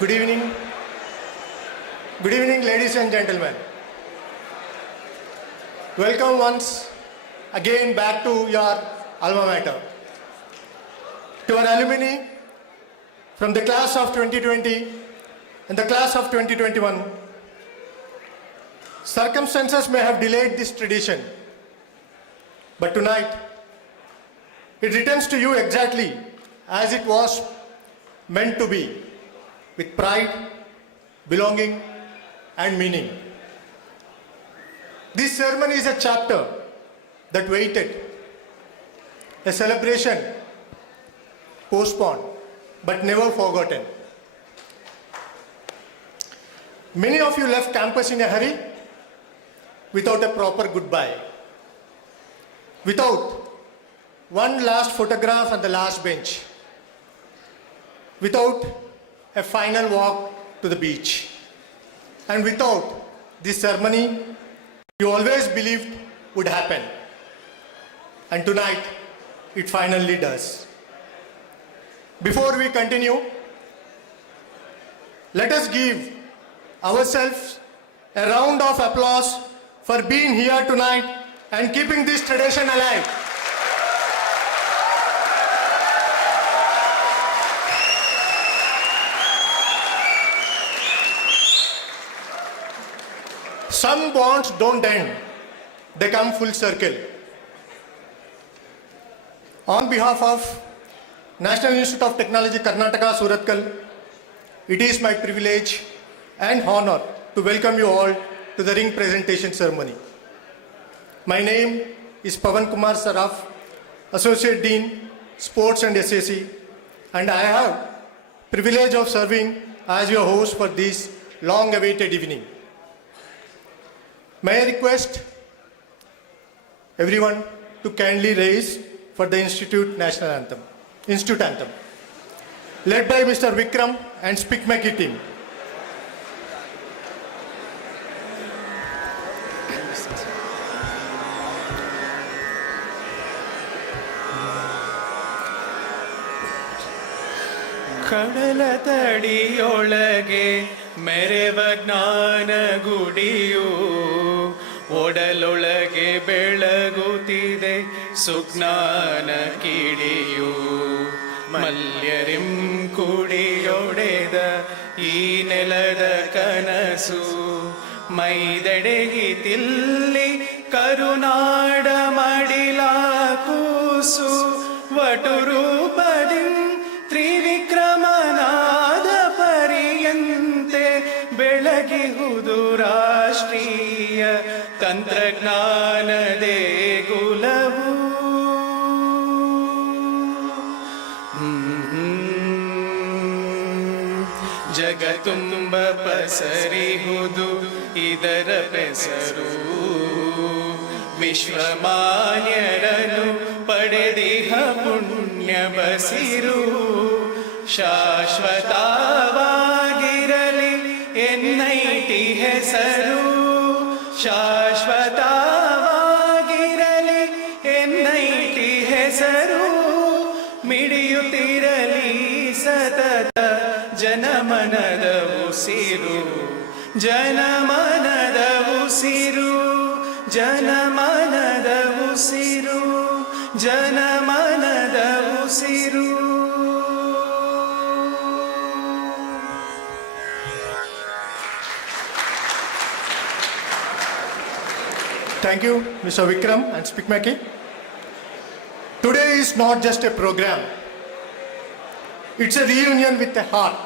Good evening. Good evening, ladies and gentlemen. Welcome once again back to your alma mater. To our alumni from the class of 2020 and the class of 2021, circumstances may have delayed this tradition, but tonight it returns to you exactly as it was meant to be, with pride, belonging, and meaning. This ceremony is a chapter that waited, a celebration postponed but never forgotten. Many of you left campus in a hurry without a proper goodbye, without one last photograph on the last bench, without a final walk to the beach, and without this ceremony you always believed would happen. And tonight it finally does. Before we continue, let us give ourselves a round of applause for being here tonight and keeping this tradition alive. Some bonds don't end, they come full circle. On behalf of National Institute of Technology, Karnataka, Surathkal, it is my privilege and honor to welcome you all to the ring presentation ceremony. My name is Pavan Kumar Saraf, Associate Dean, Sports and SAC, and I have privilege of serving as your host for this long-awaited evening. May I request everyone to kindly raise for the Institute Anthem, led by Mr. Vikram and Speakmaker team. ಕಡಲ ತಡಿಯೊಳಗೆ ಮೆರೆವ ಜ್ಞಾನ ಗುಡಿಯು ಒಡಲೊಳಗೆ ಬೆಳಗುತ್ತಿದೆ ಸುಜ್ಞಾನ ಕಿಡಿಯು ಮಲ್ಯರಿಂ ಕುಡಿಯೊಡೆದ ಈ ನೆಲದ ಕನಸು ಮೈದೆಡೆಗಿತಿಲ್ಲಿ ಕರುನಾಡ ಮಡಿಲ ಕೂಸು ವಟುರೂಪದಿ ತ್ರಿವಿಕ್ರಮನಾದ ಪರ್ಯಂತೆ ಬೆಳಗಿಹುದು ರಾಷ್ಟ್ರೀಯ ತಂತ್ರಜ್ಞಾನದೇ ಕುಲವು. ಜಗತುಂಬ ಪಸರಿಹುದು ಇದರ ಬೆಸರು, ವಿಶ್ವಮಾನ್ಯರನು ಪಡೆದಿಹ ಪುಣ್ಯ ಬಸಿರು. ಶಾಶ್ವತವಾಗಿರಲಿ NIT ಹೆಸರು, ಶಾಶ್ವತವಾಗಿರಲಿ NIT ಹೆಸರು. ಮಿಡಿಯುತ್ತಿರಲಿ ಸತತ ಜನಮನದ ಉಸಿರು, ಜನಮನದ ಉಸಿರು, ಜನಮನದ ಉಸಿರು, ಜನಮನದ ಉಸಿರು. Thank you, Mr. Vikram and Speakmaker. Today is not just a program. It's a reunion with a heart,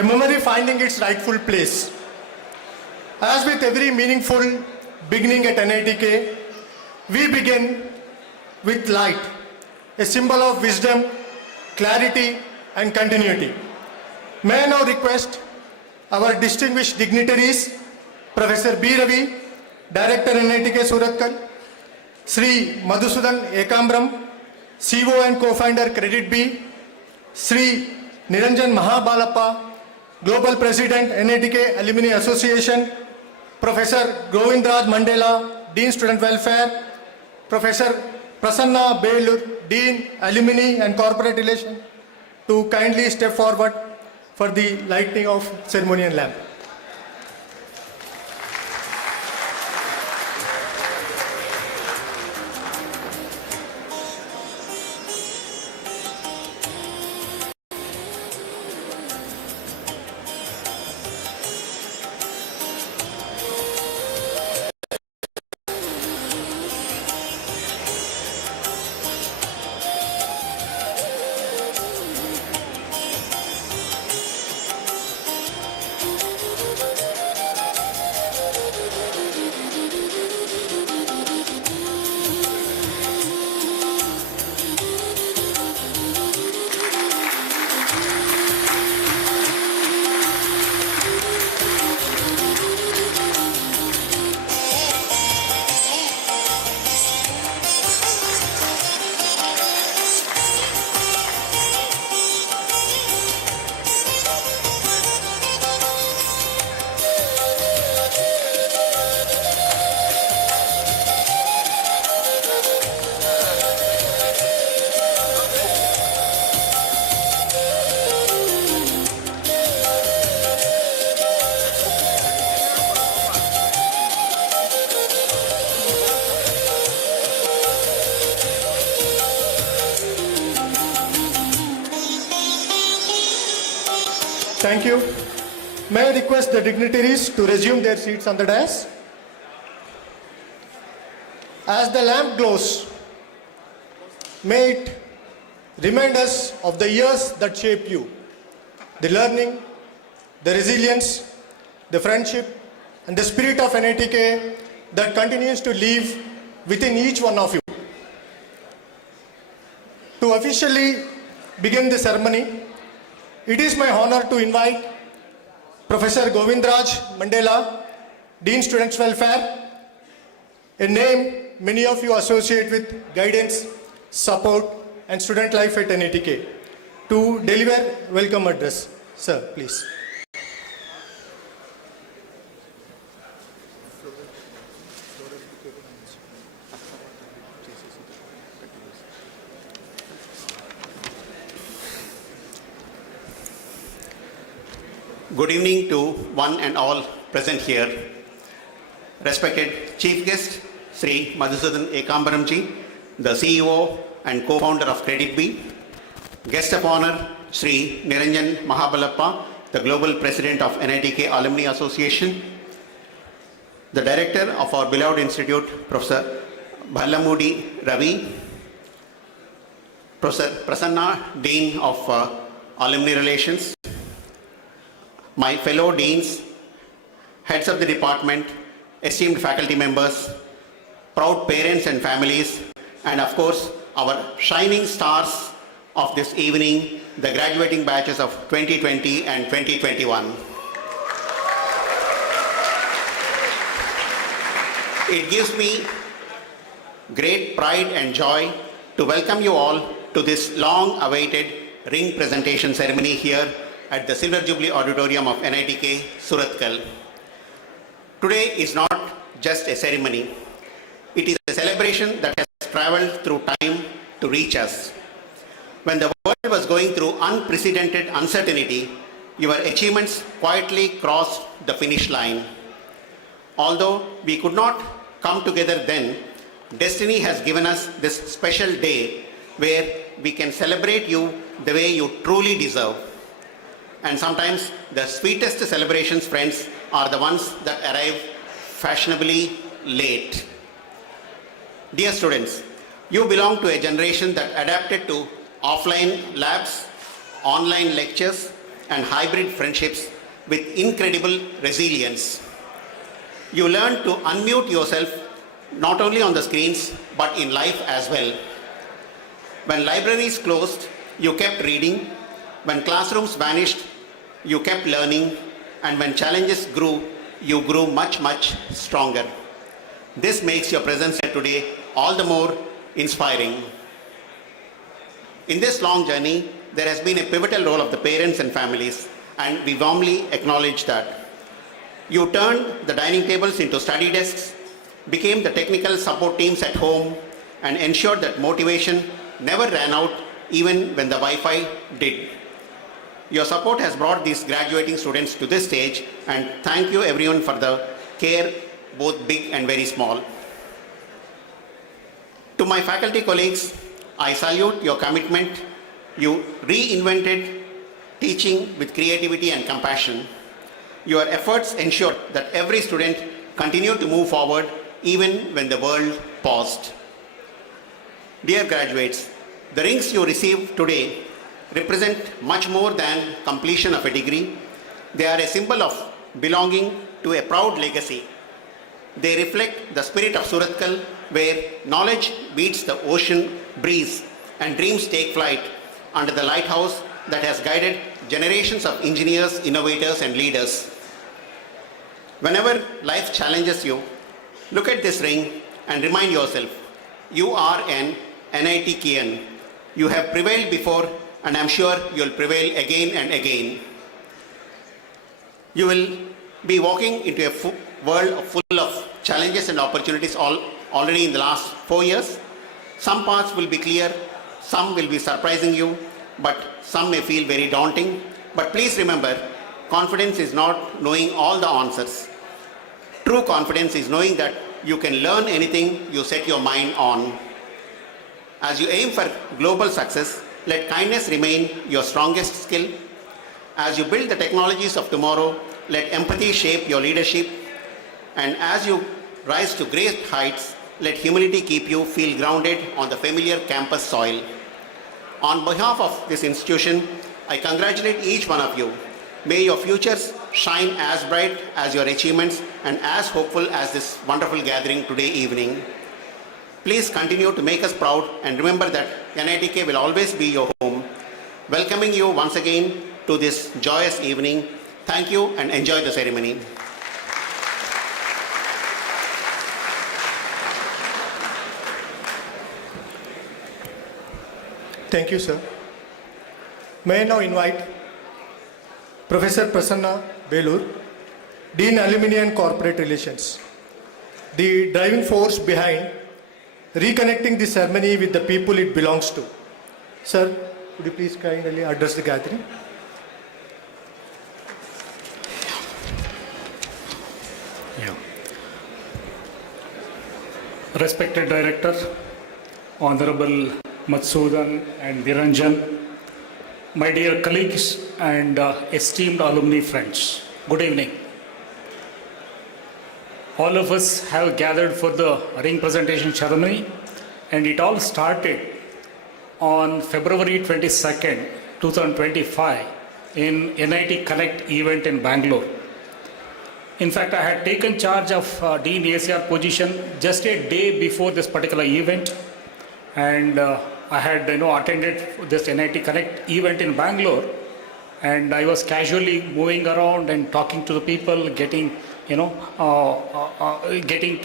a memory finding its rightful place. As with every meaningful beginning at NITK, we begin with light, a symbol of wisdom, clarity, and continuity. May I now request our distinguished dignitaries, Professor B. Ravi, Director NITK Surathkal, Sri Madhusudan Ekambram, CEO and co-founder Credit B, Sri Niranjan Mahabalappa, Global President NITK Alumni Association, Professor Govindraj Mandela, Dean Student Welfare, Professor Prasanna Belur, Dean Alumni and Corporate Relations, to kindly step forward for the lighting of ceremonial lamp. Thank you. May I request the dignitaries to resume their seats on the dais? As the lamp glows, may it remind us of the years that shaped you, the learning, the resilience, the friendship, and the spirit of NITK that continues to live within each one of you. To officially begin the ceremony, it is my honor to invite Professor Govindraj Mandela, Dean Students Welfare, a name many of you associate with guidance, support, and student life at NITK, to deliver welcome address. Sir, please. Good evening to one and all present here. Respected Chief Guest, Sri Madhusudan Ekambaramji, the CEO and co-founder of Credit B. Guest of honor, Sri Niranjan Mahabalappa, the Global President of NITK Alumni Association. The Director of our beloved institute, Professor Bhallamudi Ravi. Professor Prasanna, Dean of Alumni Relations. My fellow deans, heads of the department, esteemed faculty members, proud parents and families, and of course, our shining stars of this evening, the graduating batches of 2020 and 2021. It gives me great pride and joy to welcome you all to this long-awaited ring presentation ceremony here at the Silver Jubilee Auditorium of NITK, Surathkal. Today is not just a ceremony. It is a celebration that has traveled through time to reach us. When the world was going through unprecedented uncertainty, your achievements quietly crossed the finish line. Although we could not come together then, destiny has given us this special day where we can celebrate you the way you truly deserve. And sometimes the sweetest celebrations, friends, are the ones that arrive fashionably late. Dear students, you belong to a generation that adapted to offline labs, online lectures, and hybrid friendships with incredible resilience. You learned to unmute yourself not only on the screens, but in life as well. When libraries closed, you kept reading. When classrooms vanished, you kept learning. And when challenges grew, you grew much, much stronger. This makes your presence here today all the more inspiring. In this long journey, there has been a pivotal role of the parents and families, and we warmly acknowledge that. You turned the dining tables into study desks, became the technical support teams at home, and ensured that motivation never ran out even when the Wi-Fi did. Your support has brought these graduating students to this stage, and thank you everyone for the care, both big and very small. To my faculty colleagues, I salute your commitment. You reinvented teaching with creativity and compassion. Your efforts ensured that every student continued to move forward even when the world paused. Dear graduates, the rings you receive today represent much more than completion of a degree. They are a symbol of belonging to a proud legacy. They reflect the spirit of Surathkal, where knowledge beats the ocean breeze and dreams take flight under the lighthouse that has guided generations of engineers, innovators, and leaders. Whenever life challenges you, look at this ring and remind yourself, you are an NITKian. You have prevailed before, and I'm sure you'll prevail again and again. You will be walking into a world full of challenges and opportunities already in the last 4 years. Some paths will be clear, some will be surprising you, but some may feel very daunting. But please remember, confidence is not knowing all the answers. True confidence is knowing that you can learn anything you set your mind on. As you aim for global success, let kindness remain your strongest skill. As you build the technologies of tomorrow, let empathy shape your leadership. And as you rise to great heights, let humility keep you feel grounded on the familiar campus soil. On behalf of this institution, I congratulate each one of you. May your futures shine as bright as your achievements and as hopeful as this wonderful gathering today evening. Please continue to make us proud, and remember that NITK will always be your home. Welcoming you once again to this joyous evening. Thank you and enjoy the ceremony. Thank you, sir. May I now invite Professor Prasanna Belur, Dean Alumni and Corporate Relations, the driving force behind reconnecting the ceremony with the people it belongs to. Sir, would you please kindly address the gathering? Yeah. Respected Director, Honorable Matsoodan and Niranjan, my dear colleagues and esteemed alumni friends, good evening. All of us have gathered for the ring presentation ceremony, and it all started on February 22nd, 2025 in NIT Connect event in Bangalore. In fact, I had taken charge of Dean ACR position just a day before this particular event, and I had attended this NIT Connect event in Bangalore, and I was casually moving around and talking to the people, getting to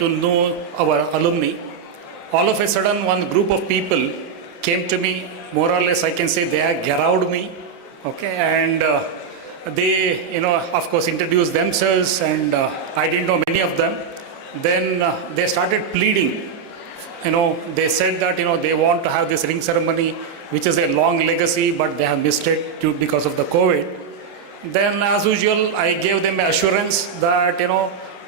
know our alumni. All of a sudden, one group of people came to me, more or less I can say they had garawed me, okay, and they, of course introduced themselves, and I didn't know many of them. Then they started pleading. They said that, they want to have this ring ceremony, which is a long legacy, but they have missed it because of the COVID. Then, as usual, I gave them assurance that,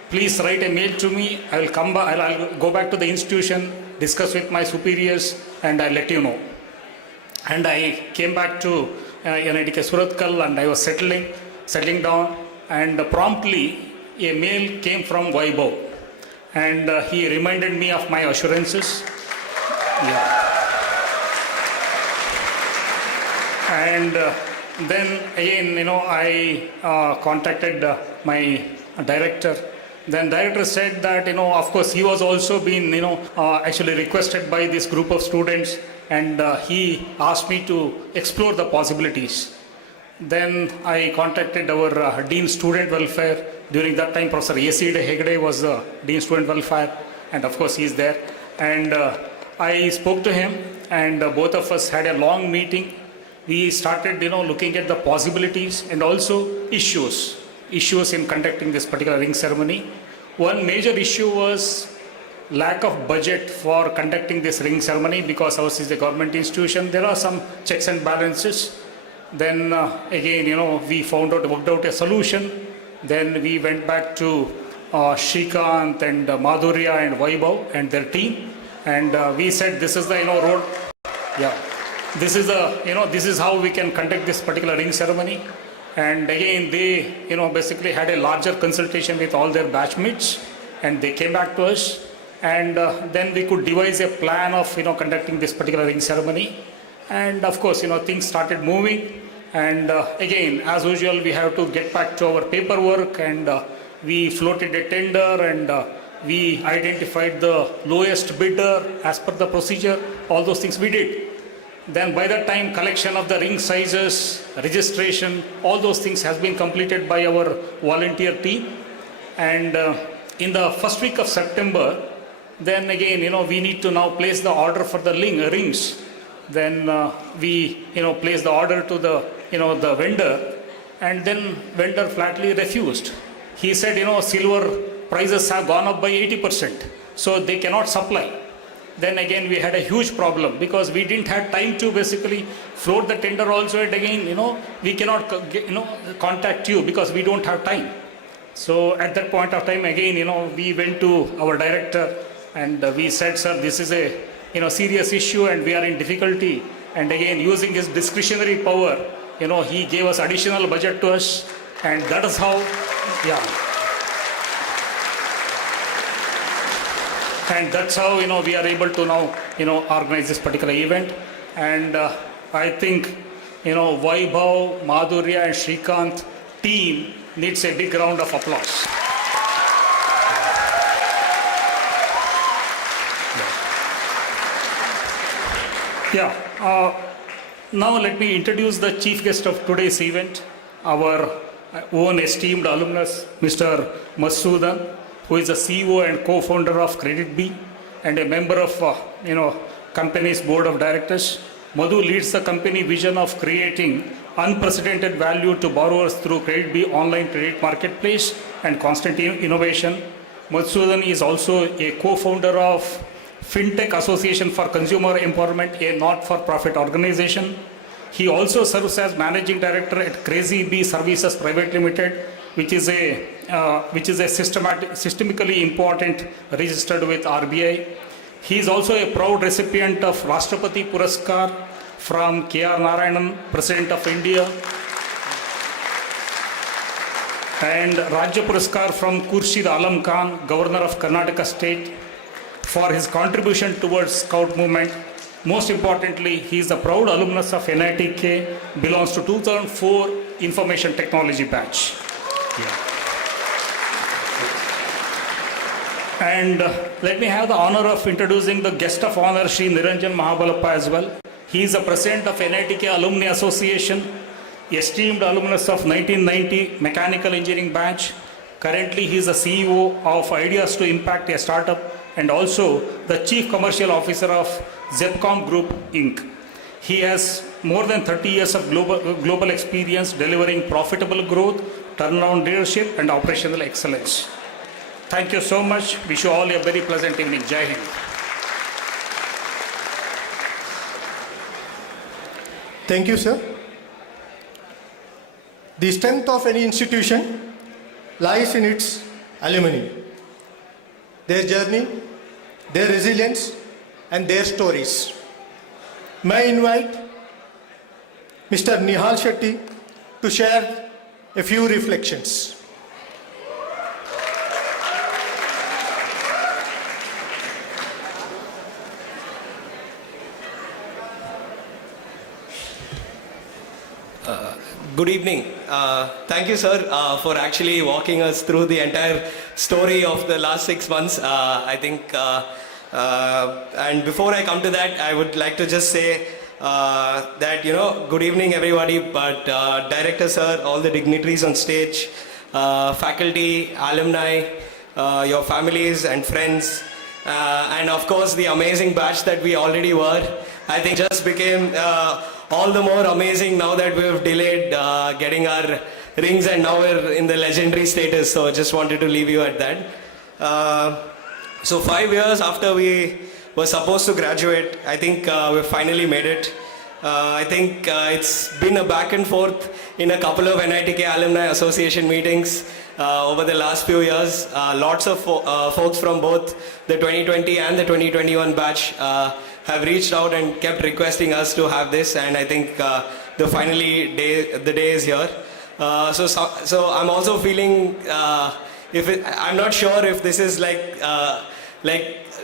please write a mail to me. I will come back, I'll go back to the institution, discuss with my superiors, and I'll let you know. And I came back to NITK Surathkal, and I was settling down, and promptly a mail came from Vaibhav, and he reminded me of my assurances. Yeah. And then again, I contacted my director. Then director said that, of course, he was also been, actually requested by this group of students, and he asked me to explore the possibilities. Then I contacted our Dean Student Welfare. During that time, Professor A.C. Hegde was the Dean Student Welfare, and of course, he is there. And I spoke to him, and both of us had a long meeting. We started, looking at the possibilities and also issues in conducting this particular ring ceremony. One major issue was lack of budget for conducting this ring ceremony, because ours is a government institution. There are some checks and balances. Then again, we worked out a solution. Then we went back to Shrikant and Madhurya and Vaibhav and their team, and we said this is the road. Yeah, this is this is how we can conduct this particular ring ceremony. And again, they basically had a larger consultation with all their batchmates, and they came back to us, and then we could devise a plan of conducting this particular ring ceremony. And of course, things started moving. And again, as usual, we have to get back to our paperwork, and we floated a tender, and we identified the lowest bidder as per the procedure. All those things we did. Then by that time, collection of the ring sizes, registration, all those things has been completed by our volunteer team. And in the first week of September, then again, we need to now place the order for the rings. Then we, place the order to the, the vendor, and then vendor flatly refused. He said, silver prices have gone up by 80%, so they cannot supply. Then again, we had a huge problem because we didn't have time to basically float the tender also. And again, we cannot, contact you because we don't have time. So at that point of time, again, we went to our director and we said, sir, this is a, serious issue and we are in difficulty. And again, using his discretionary power, he gave us additional budget to us, and that is how, yeah. And that's how, we are able to now, organize this particular event. And I think, Vaibhav, Madhurya and Shrikant team needs a big round of applause. Yeah. Now let me introduce the chief guest of today's event, our own esteemed alumnus, Mr. Masudan, who is the CEO and co-founder of Credit B and a member of, company's board of directors. Madhu leads the company vision of creating unprecedented value to borrowers through Credit B online credit marketplace and constant innovation. Madhusudan is also a co-founder of Fintech Association for Consumer Empowerment, a not-for-profit organization. He also serves as managing director at Crazy Bee Services Private Limited, which is a systemically important, registered with RBI. He is also a proud recipient of Rashtrapati Puraskar from K.R. Narayanan, President of India, and Rajya Puraskar from Khurshid Alam Khan, Governor of Karnataka State, for his contribution towards Scout movement. Most importantly, he is a proud alumnus of NITK, belongs to 2004 Information Technology batch. Yeah. And let me have the honor of introducing the guest of honor, Shri Niranjan Mahabalappa as well. He is the president of NITK Alumni Association, esteemed alumnus of 1990 Mechanical Engineering batch. Currently, he is the CEO of Ideas to Impact, a startup, and also the Chief Commercial Officer of Zepcom Group, Inc. He has more than 30 years of global experience delivering profitable growth, turnaround leadership, and operational excellence. Thank you so much. Wish you all a very pleasant evening. Jai Hind. Thank you, sir. The strength of any institution lies in its alumni, their journey, their resilience, and their stories. May I invite Mr. Nihal Shetty to share a few reflections. Good evening. Thank you, sir, for actually walking us through the entire story of the last 6 months. I think, and before I come to that, I would like to just say that, good evening, everybody, but director, sir, all the dignitaries on stage, faculty, alumni, your families and friends, and of course, the amazing batch that we already were. I think just became all the more amazing now that we've delayed getting our rings and now we're in the legendary status. So just wanted to leave you at that. So 5 years after we were supposed to graduate, I think we finally made it. I think it's been a back and forth in a couple of NITK Alumni Association meetings over the last few years. Lots of folks from both the 2020 and the 2021 batch have reached out and kept requesting us to have this, and I think the day is here. So I'm also feeling I'm not sure if this is like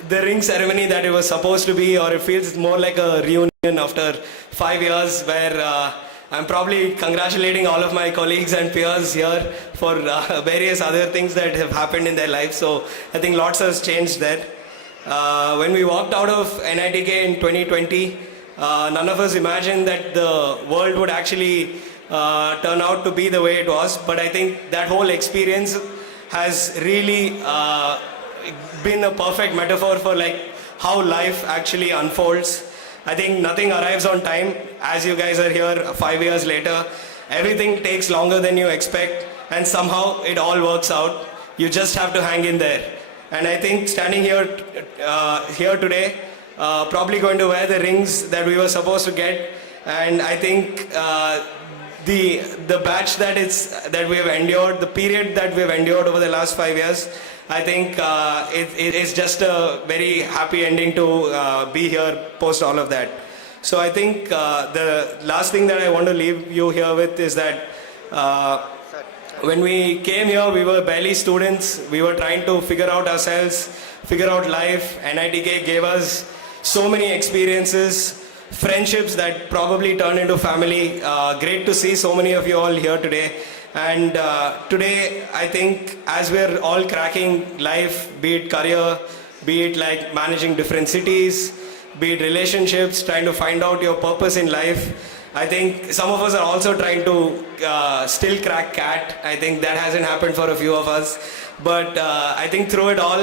the ring ceremony that it was supposed to be, or it feels more like a reunion after 5 years where I'm probably congratulating all of my colleagues and peers here for various other things that have happened in their lives. So I think lots has changed there. When we walked out of NITK in 2020, none of us imagined that the world would actually turn out to be the way it was. But I think that whole experience has really been a perfect metaphor for like how life actually unfolds. I think nothing arrives on time. As you guys are here 5 years later, everything takes longer than you expect, and somehow it all works out. You just have to hang in there. And I think standing here today, probably going to wear the rings that we were supposed to get, and I think the batch that we have endured, the period that we have endured over the last 5 years, I think it is just a very happy ending to be here post all of that. So I think the last thing that I want to leave you here with is that when we came here, we were barely students. We were trying to figure out ourselves, figure out life. NITK gave us so many experiences, friendships that probably turned into family. Great to see so many of you all here today. And today, I think as we're all cracking life, be it career, be it like managing different cities, be it relationships, trying to find out your purpose in life, I think some of us are also trying to still crack CAT. I think that hasn't happened for a few of us. But I think through it all,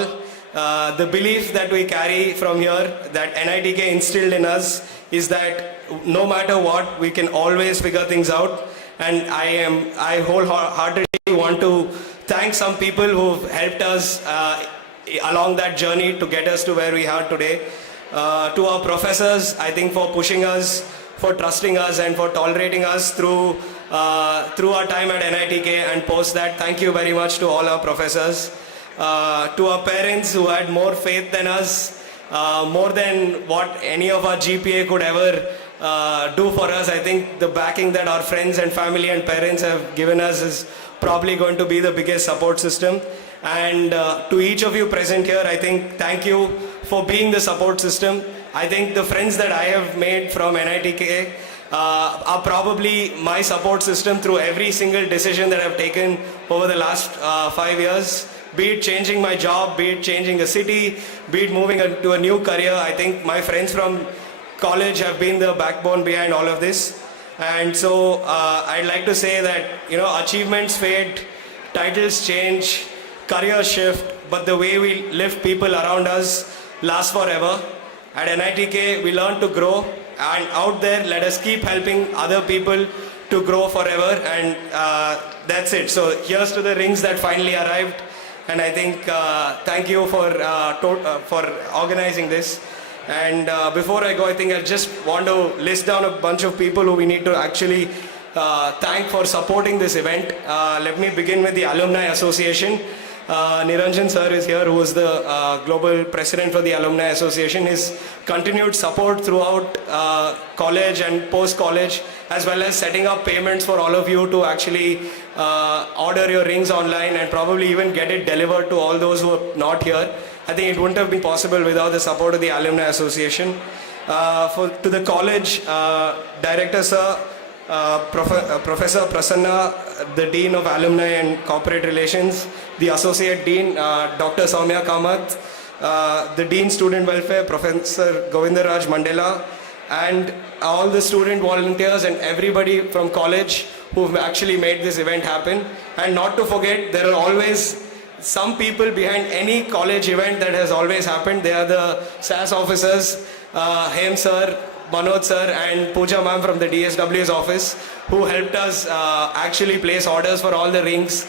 the belief that we carry from here, that NITK instilled in us, is that no matter what, we can always figure things out. And I wholeheartedly want to thank some people who've helped us along that journey to get us to where we are today. To our professors, I think for pushing us, for trusting us, and for tolerating us through our time at NITK and post that. Thank you very much to all our professors. To our parents who had more faith than us, more than what any of our GPA could ever do for us. I think the backing that our friends and family and parents have given us is probably going to be the biggest support system. And to each of you present here, I think thank you for being the support system. I think the friends that I have made from NITK are probably my support system through every single decision that I've taken over the last 5 years. Be it changing my job, be it changing a city, be it moving to a new career. I think my friends from college have been the backbone behind all of this. And so I'd like to say that, achievements fade, titles change, careers shift, but the way we lift people around us lasts forever. At NITK, we learn to grow, and out there, let us keep helping other people to grow forever. And that's it. So here's to the rings that finally arrived. And I think thank you for organizing this. And before I go, I think I just want to list down a bunch of people who we need to actually thank for supporting this event. Let me begin with the Alumni Association. Niranjan sir is here, who is the global president for the Alumni Association. His continued support throughout college and post-college, as well as setting up payments for all of you to actually order your rings online and probably even get it delivered to all those who are not here. I think it wouldn't have been possible without the support of the Alumni Association. To the college director sir, Professor Prasanna, the Dean of Alumni and Corporate Relations, the Associate Dean, Dr. Soumya Kamath, the Dean Student Welfare, Professor Govindaraj Mandela, and all the student volunteers and everybody from college who've actually made this event happen. And not to forget, there are always some people behind any college event that has always happened. They are the SAS officers, Hem sir, Manoj sir, and Pooja ma'am from the DSW's office, who helped us actually place orders for all the rings.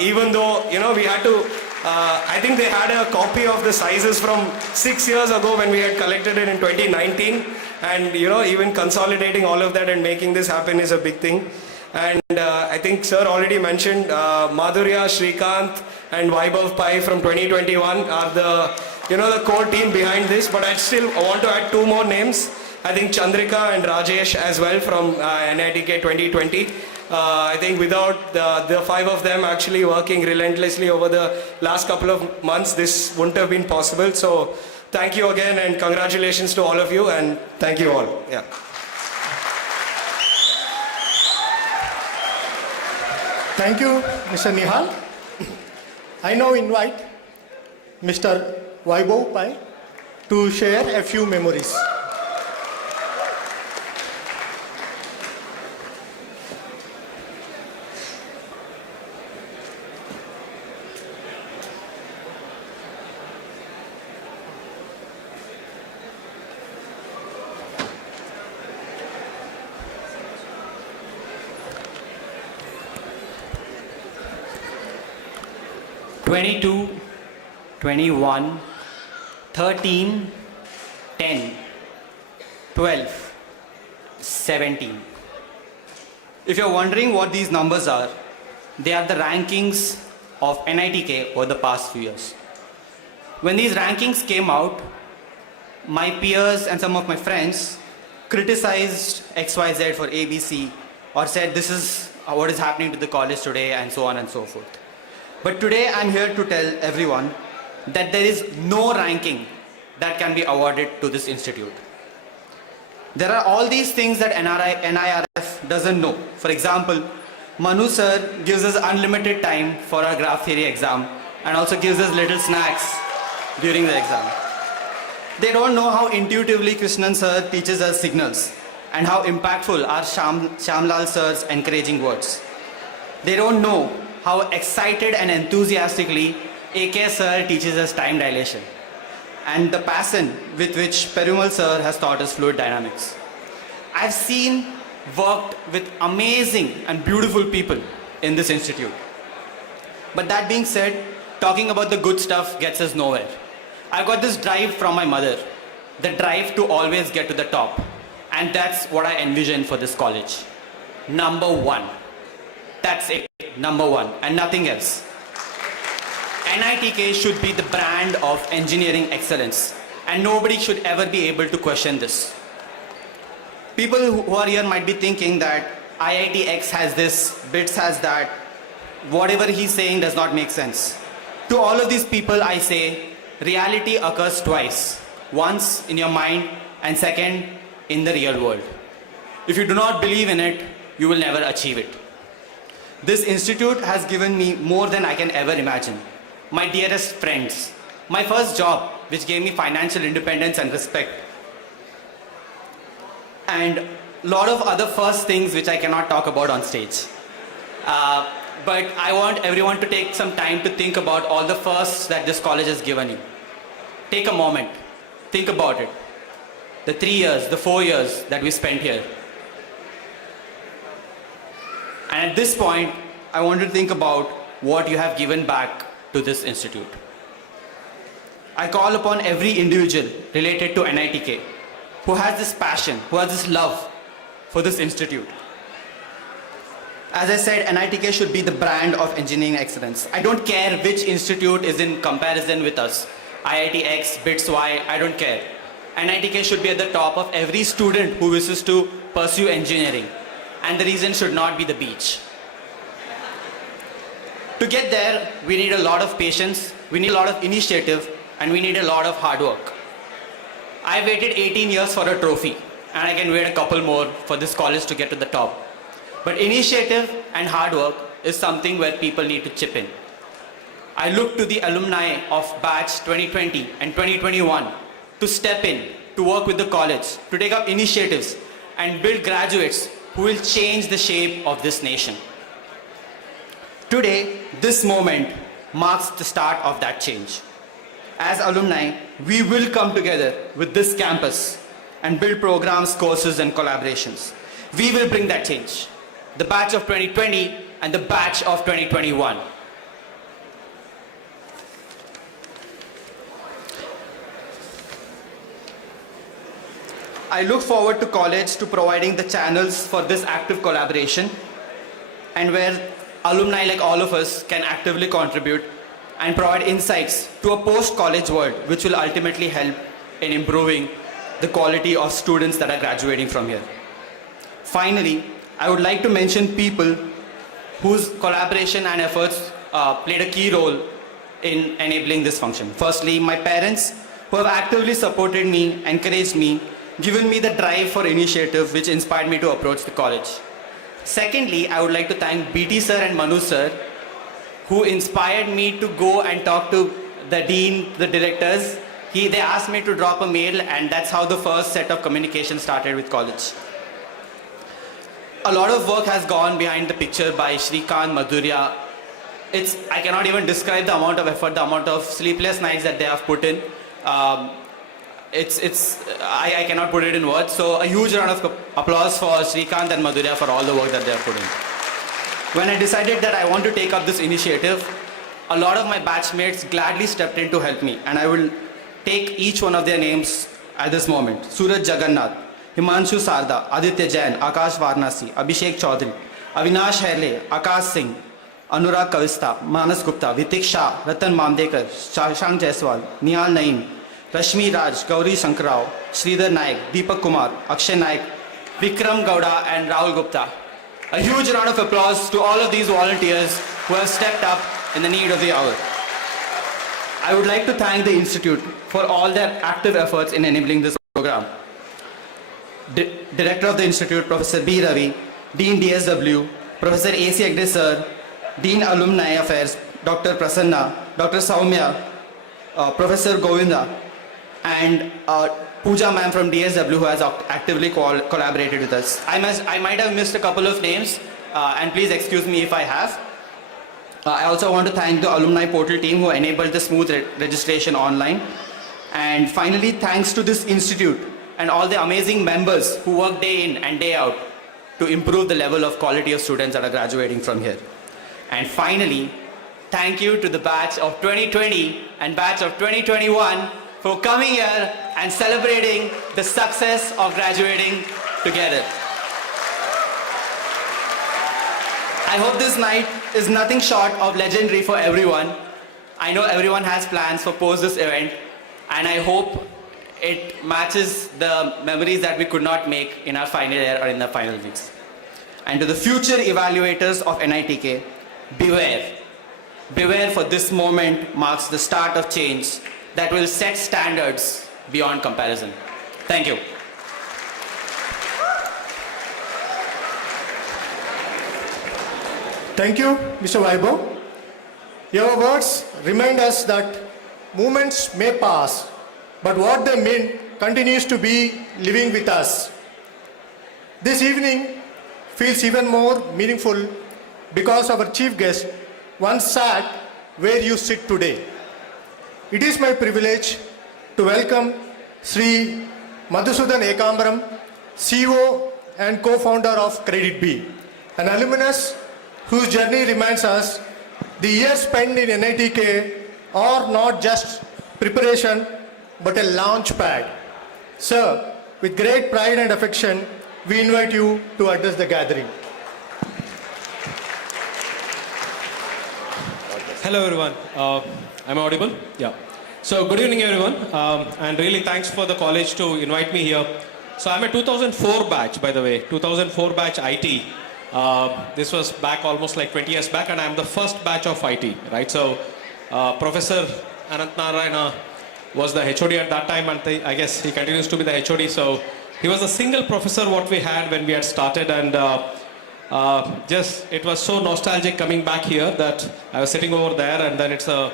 Even though, we had to I think they had a copy of the sizes from 6 years ago when we had collected it in 2019. And even consolidating all of that and making this happen is a big thing. And I think sir already mentioned Madhurya, Srikanth and Vaibhav Pai from 2021 are the core team behind this. But I still want to add two more names. I think Chandrika and Rajesh as well from NITK 2020. I think without the five of them actually working relentlessly over the last couple of months, this wouldn't have been possible. So thank you again and congratulations to all of you, and thank you all. Yeah. Thank you, Mr. Nihal. I now invite Mr. Vaibhav Pai to share a few memories. "22, 21, 13, 10, 12, 17. If you're wondering what these numbers are, they are the rankings of NITK over the past few years. When these rankings came out, my peers and some of my friends criticized XYZ for ABC or said this is what is happening to the college today and so on and so forth. But today I'm here to tell everyone that there is no ranking that can be awarded to this institute. There are all these things that NIRF doesn't know. For example, Manu sir gives us unlimited time for our graph theory exam and also gives us little snacks during the exam. They don't know how intuitively Krishnan sir teaches us signals and how impactful are Shamlal sir's encouraging words. They don't know how excited and enthusiastically AK sir teaches us time dilation, and the passion with which Perumal sir has taught us fluid dynamics. I've worked with amazing and beautiful people in this institute. But that being said, talking about the good stuff gets us nowhere. I got this drive from my mother, the drive to always get to the top. And that's what I envision for this college. Number one. That's it, number one, and nothing else. NITK should be the brand of engineering excellence, and nobody should ever be able to question this. People who are here might be thinking that IITX has this, BITS has that, whatever he's saying does not make sense. To all of these people I say, reality occurs twice. Once in your mind, and second in the real world. If you do not believe in it, you will never achieve it. This institute has given me more than I can ever imagine. My dearest friends, my first job, which gave me financial independence and respect, and a lot of other first things which I cannot talk about on stage. But I want everyone to take some time to think about all the firsts that this college has given you. Take a moment, think about it. The 3 years, the 4 years that we spent here. And at this point, I want to think about what you have given back to this institute. I call upon every individual related to NITK who has this passion, who has this love for this institute. As I said, NITK should be the brand of engineering excellence. I don't care which institute is in comparison with us. IITX, BITS Y, I don't care. NITK should be at the top of every student who wishes to pursue engineering. And the reason should not be the beach. To get there, we need a lot of patience, we need a lot of initiative, and we need a lot of hard work. I waited 18 years for a trophy, and I can wait a couple more for this college to get to the top. But initiative and hard work is something where people need to chip in. I look to the alumni of batch 2020 and 2021 to step in, to work with the college, to take up initiatives and build graduates who will change the shape of this nation. Today, this moment marks the start of that change. As alumni, we will come together with this campus and build programs, courses, and collaborations. We will bring that change. The batch of 2020 and the batch of 2021. I look forward to college to providing the channels for this active collaboration and where alumni like all of us can actively contribute and provide insights to a post-college world which will ultimately help in improving the quality of students that are graduating from here. Finally, I would like to mention people whose collaboration and efforts played a key role in enabling this function. Firstly, my parents who have actively supported me, encouraged me, given me the drive for initiative which inspired me to approach the college. Secondly, I would like to thank BT sir and Manu sir who inspired me to go and talk to the dean, the directors. They asked me to drop a mail, and that's how the first set of communication started with college. A lot of work has gone behind the picture by Shrikant, Madhurya. I cannot even describe the amount of effort, the amount of sleepless nights that they have put in. I cannot put it in words. So a huge round of applause for Shrikant and Madhurya for all the work that they have put in. When I decided that I want to take up this initiative, a lot of my batchmates gladly stepped in to help me, and I will take each one of their names at this moment. Suraj Jagannath, Himanshu Sarda, Aditya Jain, Akash Varnasi, Abhishek Chaudhary, Avinash Herle, Akash Singh, Anurag Kavista, Manas Gupta, Vitik Shah, Ratan Mamdekar, Shashank Jaiswal, Nihal Naim, Rashmi Raj, Gauri Shankarao, Sridhar Naik, Deepak Kumar, Akshay Naik, Vikram Gowda and Rahul Gupta. A huge round of applause to all of these volunteers who have stepped up in the need of the hour. I would like to thank the Institute for all their active efforts in enabling this program. Director of the Institute, Professor B. Ravi, Dean DSW, Professor A.C. Agde Sir, Dean Alumni Affairs, Dr. Prasanna, Dr. Saumya, Professor Govinda, and Pooja ma'am from DSW who has actively collaborated with us. I might have missed a couple of names, and please excuse me if I have. I also want to thank the alumni portal team who enabled the smooth registration online. And finally, thanks to this institute and all the amazing members who work day in and day out to improve the level of quality of students that are graduating from here. And finally, thank you to the batch of 2020 and batch of 2021 for coming here and celebrating the success of graduating together. I hope this night is nothing short of legendary for everyone. I know everyone has plans for post this event, and I hope it matches the memories that we could not make in our final year or in the final weeks. And to the future evaluators of NITK, beware. Beware, for this moment marks the start of change that will set standards beyond comparison. Thank you. Thank you, Mr. Vaibhav. Your words remind us that moments may pass, but what they mean continues to be living with us. This evening feels even more meaningful because our chief guest once sat where you sit today. It is my privilege to welcome Sri Madhusudan Ekambaram, CEO and co-founder of Credit B, an alumnus whose journey reminds us the years spent in NITK are not just preparation but a launch pad. Sir, with great pride and affection, we invite you to address the gathering. Hello everyone, I'm audible? Yeah. So good evening everyone, and really thanks for the college to invite me here. So I'm a 2004 batch, by the way, 2004 batch IT. This was back almost like 20 years back, and I'm the first batch of IT, right? So Professor Anant Narayana was the HOD at that time, and I guess he continues to be the HOD. So he was a single professor what we had when we had started, and it was so nostalgic coming back here that I was sitting over there, and then it's a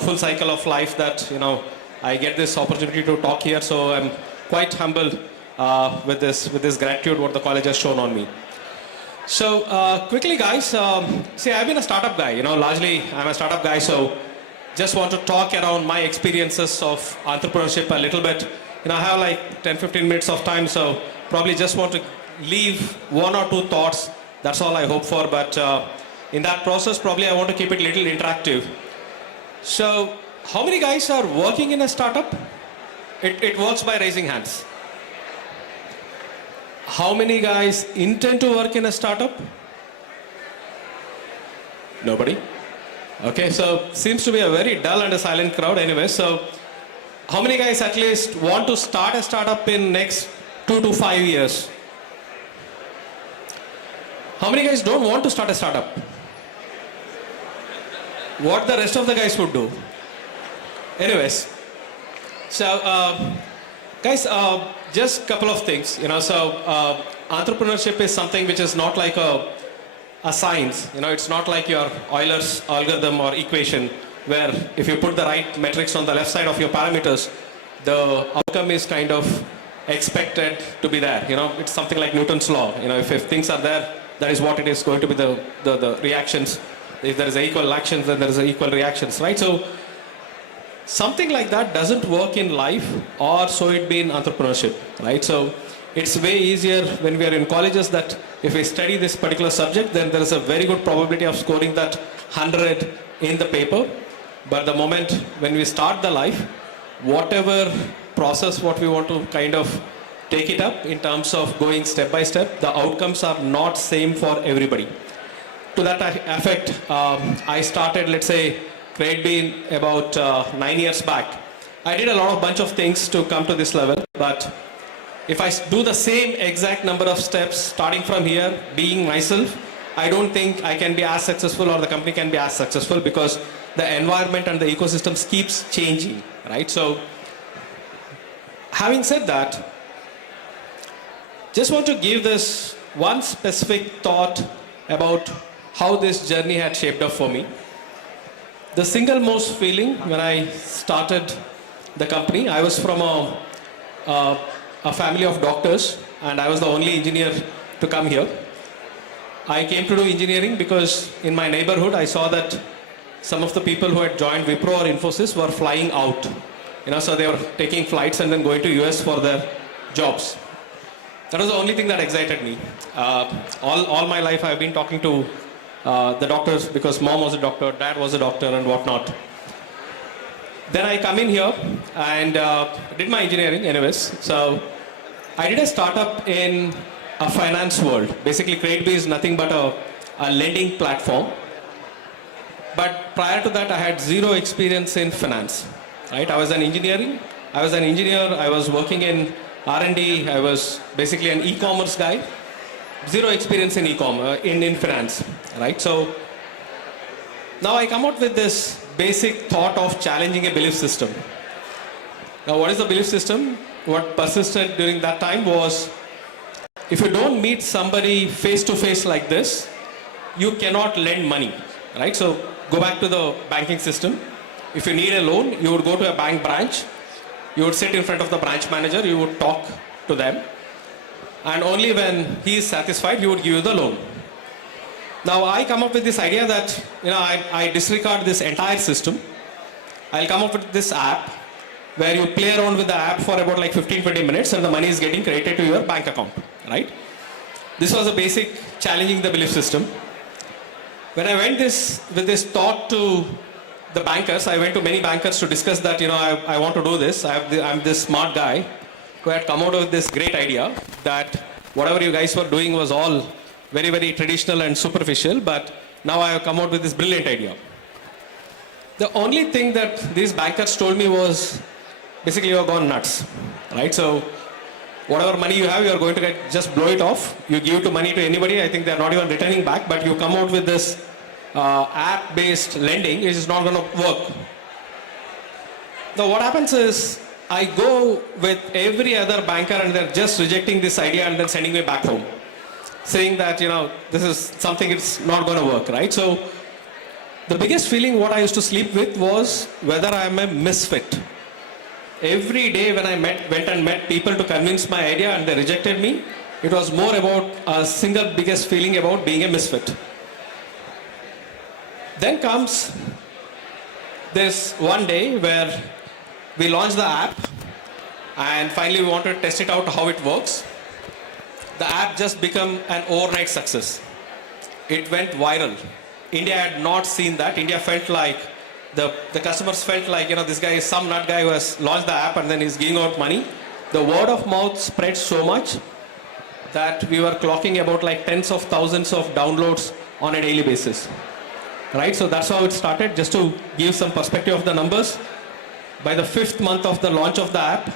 full cycle of life that, you know, I get this opportunity to talk here. So I'm quite humbled with this gratitude what the college has shown on me. So quickly guys, see, I've been a startup guy, you know, largely I'm a startup guy, so just want to talk around my experiences of entrepreneurship a little bit. You know, I have like 10-15 minutes of time, so probably just want to leave one or two thoughts. That's all I hope for, but in that process, probably I want to keep it a little interactive. So how many guys are working in a startup? It works by raising hands. How many guys intend to work in a startup? Nobody? Okay, so seems to be a very dull and a silent crowd anyway. So how many guys at least want to start a startup in next 2 to 5 years? How many guys don't want to start a startup? What the rest of the guys would do? Anyways, so guys, just a couple of things, so entrepreneurship is something which is not like a science, it's not like your Euler's algorithm or equation where if you put the right metrics on the left side of your parameters, the outcome is kind of expected to be there, it's something like Newton's law, if things are there, that is what it is going to be the reactions. If there is equal actions, then there is equal reactions, right? So something like that doesn't work in life, or so it be in entrepreneurship, right? So it's way easier when we are in colleges that if we study this particular subject, then there is a very good probability of scoring that 100 in the paper. But the moment when we start the life, whatever process what we want to kind of take it up in terms of going step by step, the outcomes are not same for everybody. To that effect, I started, let's say, CreditBean about 9 years back. I did a lot of bunch of things to come to this level, but if I do the same exact number of steps starting from here, being myself, I don't think I can be as successful or the company can be as successful because the environment and the ecosystems keeps changing, right? So having said that, just want to give this one specific thought about how this journey had shaped up for me. The single most feeling when I started the company, I was from a family of doctors and I was the only engineer to come here. I came to do engineering because in my neighborhood I saw that some of the people who had joined Wipro or Infosys were flying out. So they were taking flights and then going to US for their jobs. That was the only thing that excited me. All my life I've been talking to the doctors because mom was a doctor, dad was a doctor and whatnot. Then I come in here and did my engineering anyways. So I did a startup in a finance world. Basically CreditBean is nothing but a lending platform. But prior to that I had zero experience in finance. Right? I was an engineer, I was working in R&D, I was basically an e-commerce guy. Zero experience in e-commerce, in finance, right? So now I come out with this basic thought of challenging a belief system. Now what is the belief system? What persisted during that time was, if you don't meet somebody face to face like this, you cannot lend money, right? So go back to the banking system. If you need a loan, you would go to a bank branch, you would sit in front of the branch manager, you would talk to them, and only when he is satisfied, he would give you the loan. Now I come up with this idea that, I disregard this entire system. I'll come up with this app where you play around with the app for about like 15-20 minutes and the money is getting credited to your bank account, right? This was a basic challenging the belief system. When I went with this thought to the bankers, I went to many bankers to discuss that, I want to do this. I'm this smart guy who had come out with this great idea that whatever you guys were doing was all very, very traditional and superficial, but now I have come out with this brilliant idea. The only thing that these bankers told me was, basically you have gone nuts, right? So whatever money you have, you are going to get, just blow it off. You give to money to anybody, I think they're not even returning back, but you come out with this app-based lending, it is not going to work. Now what happens is, I go with every other banker and they're just rejecting this idea and then sending me back home, saying that, this is something it's not going to work, right? So the biggest feeling what I used to sleep with was whether I am a misfit. Every day when I went and met people to convince my idea and they rejected me, it was more about a single biggest feeling about being a misfit. Then comes this one day where we launched the app and finally we wanted to test it out how it works. The app just became an overnight success. It went viral. India had not seen that. India felt like, the customers felt like, this guy is some nut guy who has launched the app and then he's giving out money. The word of mouth spread so much that we were clocking about like tens of thousands of downloads on a daily basis. Right, so that's how it started. Just to give some perspective of the numbers, by the 5th month of the launch of the app,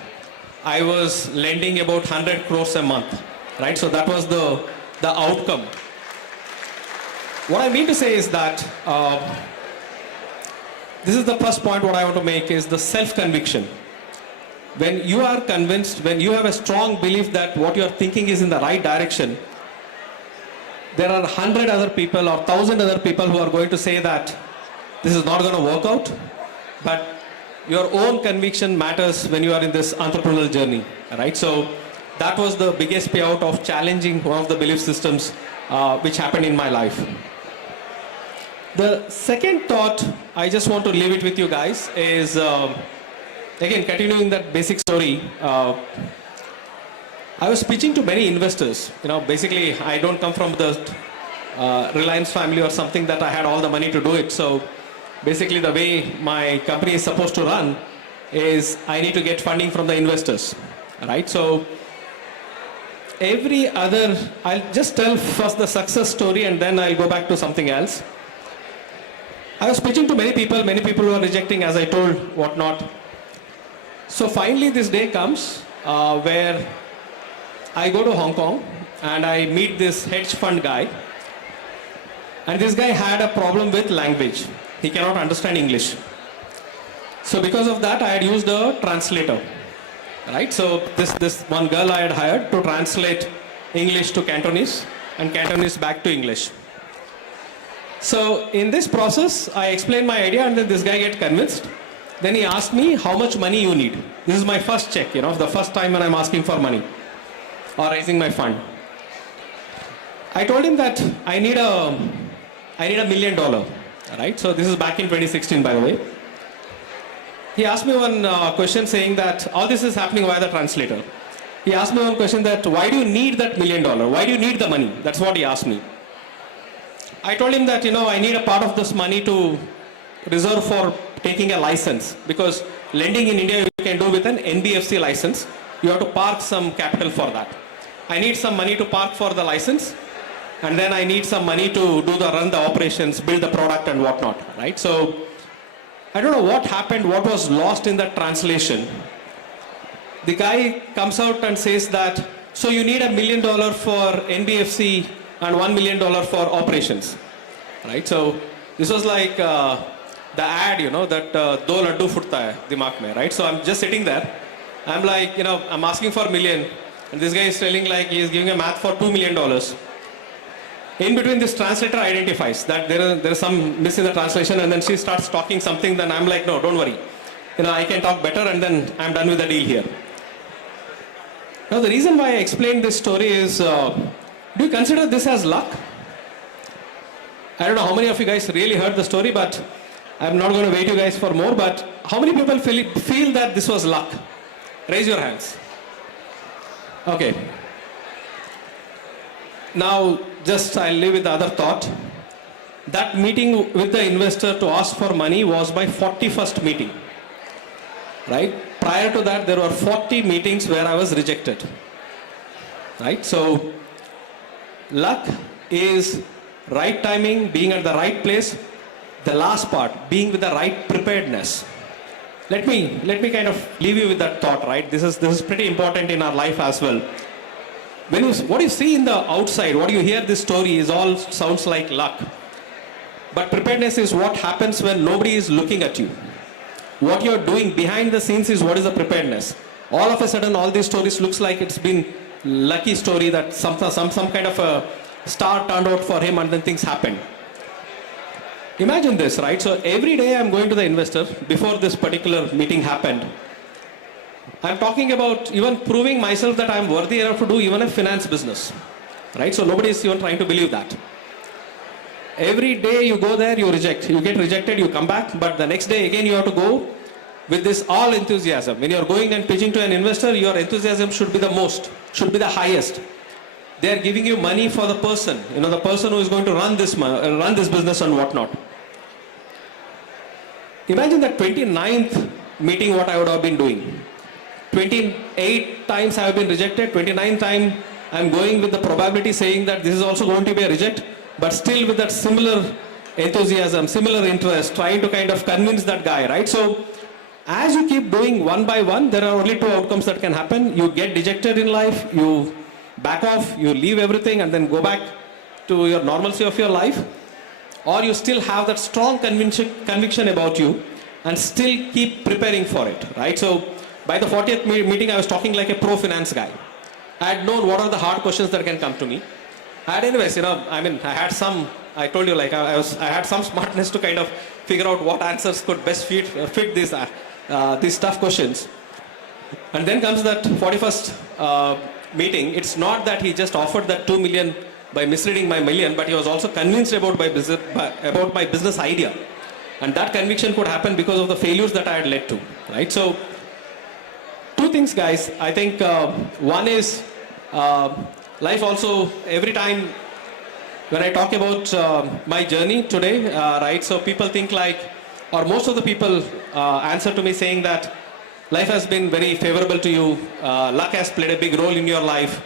I was lending about 100 crores a month. Right, so that was the outcome. What I mean to say is that this is the first point what I want to make is the self-conviction. When you are convinced, when you have a strong belief that what you are thinking is in the right direction, there are 100 other people or 1,000 other people who are going to say that this is not going to work out, but your own conviction matters when you are in this entrepreneurial journey, right? So that was the biggest payout of challenging one of the belief systems which happened in my life. The second thought I just want to leave it with you guys is, again, continuing that basic story. I was pitching to many investors. Basically, I don't come from the Reliance family or something that I had all the money to do it. So basically, the way my company is supposed to run is I need to get funding from the investors, right? So I'll just tell first the success story and then I'll go back to something else. I was pitching to many people who are rejecting, as I told, whatnot. So finally this day comes where I go to Hong Kong and I meet this hedge fund guy. And this guy had a problem with language. He cannot understand English. So because of that, I had used a translator. Right? So this one girl I had hired to translate English to Cantonese and Cantonese back to English. So in this process, I explained my idea and then this guy get convinced. Then he asked me how much money you need. This is my first check, the first time when I'm asking for money or raising my fund. I told him that I need $1 million, right? So this is back in 2016, by the way. He asked me one question saying that all this is happening via the translator. He asked me one question that why do you need that $1 million? Why do you need the money? That's what he asked me. I told him that, I need a part of this money to reserve for taking a license, because lending in India you can do with an NBFC license. You have to park some capital for that. I need some money to park for the license, and then I need some money to run the operations, build the product and whatnot, right? So I don't know what happened, what was lost in that translation. The guy comes out and says that, so you need $1 million for NBFC and $1 million for operations, right? So this was like the ad, that do laddu futta hai dimaag mein, right? So I'm just sitting there. I'm like, I'm asking for $1 million, and this guy is telling like he is giving a math for $2 million. In between, this translator identifies that there is some miss in the translation, and then she starts talking something. Then I'm like, no, don't worry. I can talk better, and then I'm done with the deal here. Now, the reason why I explained this story is, do you consider this as luck? I don't know how many of you guys really heard the story, but I'm not going to wait you guys for more. But how many people feel that this was luck? Raise your hands. Okay. Now, just I'll leave with the other thought. That meeting with the investor to ask for money was my 41st meeting. Right? Prior to that, there were 40 meetings where I was rejected. Right? So, luck is right timing, being at the right place. The last part, being with the right preparedness. Let me kind of leave you with that thought, right? This is pretty important in our life as well. What you see in the outside, what you hear this story is all sounds like luck. But preparedness is what happens when nobody is looking at you. What you're doing behind the scenes is what is the preparedness. All of a sudden, all these stories looks like it's been lucky story that some kind of a star turned out for him and then things happened. Imagine this, right? So every day I'm going to the investor. Before this particular meeting happened, I'm talking about even proving myself that I'm worthy enough to do even a finance business, right? So nobody is even trying to believe that. Every day you go there, you reject. You get rejected, you come back, but the next day again you have to go with this all enthusiasm. When you're going and pitching to an investor, your enthusiasm should be the highest. They are giving you money for the person, the person who is going to run this business and whatnot. Imagine that 29th meeting what I would have been doing. 28 times I have been rejected, 29th time I'm going with the probability saying that this is also going to be a reject, but still with that similar enthusiasm, similar interest, trying to kind of convince that guy, right? So as you keep doing one by one, there are only two outcomes that can happen. You get dejected in life, you back off, you leave everything and then go back to your normalcy of your life, or you still have that strong conviction about you and still keep preparing for it, right? So by the 40th meeting, I was talking like a pro finance guy. I had known what are the hard questions that can come to me. And anyways, I told you, like I had some smartness to kind of figure out what answers could best fit these tough questions. And then comes that 41st meeting. It's not that he just offered that 2 million by misreading my million, but he was also convinced about my business idea. And that conviction could happen because of the failures that I had led to, right? So two things, guys. I think one is life also, every time when I talk about my journey today, right, so people think like, or most of the people answer to me saying that life has been very favorable to you, luck has played a big role in your life,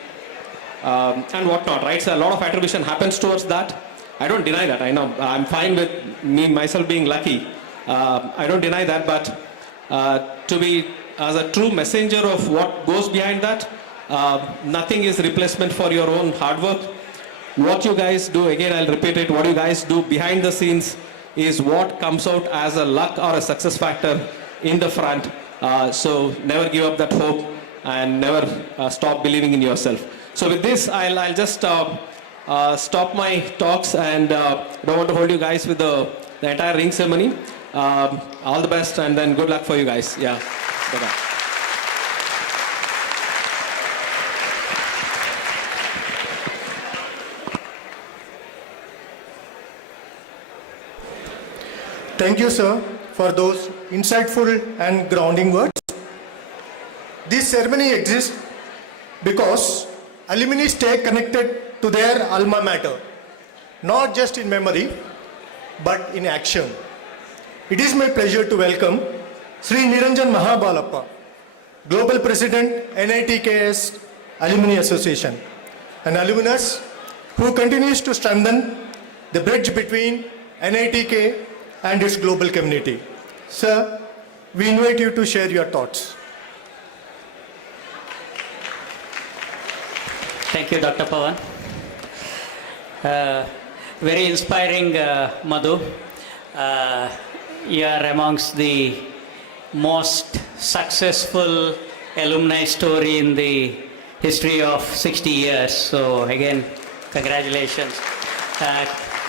and whatnot, right? So a lot of attribution happens towards that. I don't deny that. I know I'm fine with myself being lucky. I don't deny that, but to be as a true messenger of what goes behind that, nothing is replacement for your own hard work. What you guys do, again I'll repeat it, what you guys do behind the scenes is what comes out as a luck or a success factor in the front. So never give up that hope and never stop believing in yourself. So with this, I'll just stop my talks and don't want to hold you guys with the entire ring ceremony. All the best and then good luck for you guys. Yeah. Bye-bye. Thank you, sir, for those insightful and grounding words. This ceremony exists because alumni stay connected to their alma mater, not just in memory, but in action. It is my pleasure to welcome Sri Niranjan Mahabalappa, Global President, NITK's Alumni Association, an alumnus who continues to strengthen the bridge between NITK and its global community. Sir, we invite you to share your thoughts. Thank you, Dr. Pawan. Very inspiring, Madhu. You are amongst the most successful alumni story in the history of 60 years. So again, congratulations.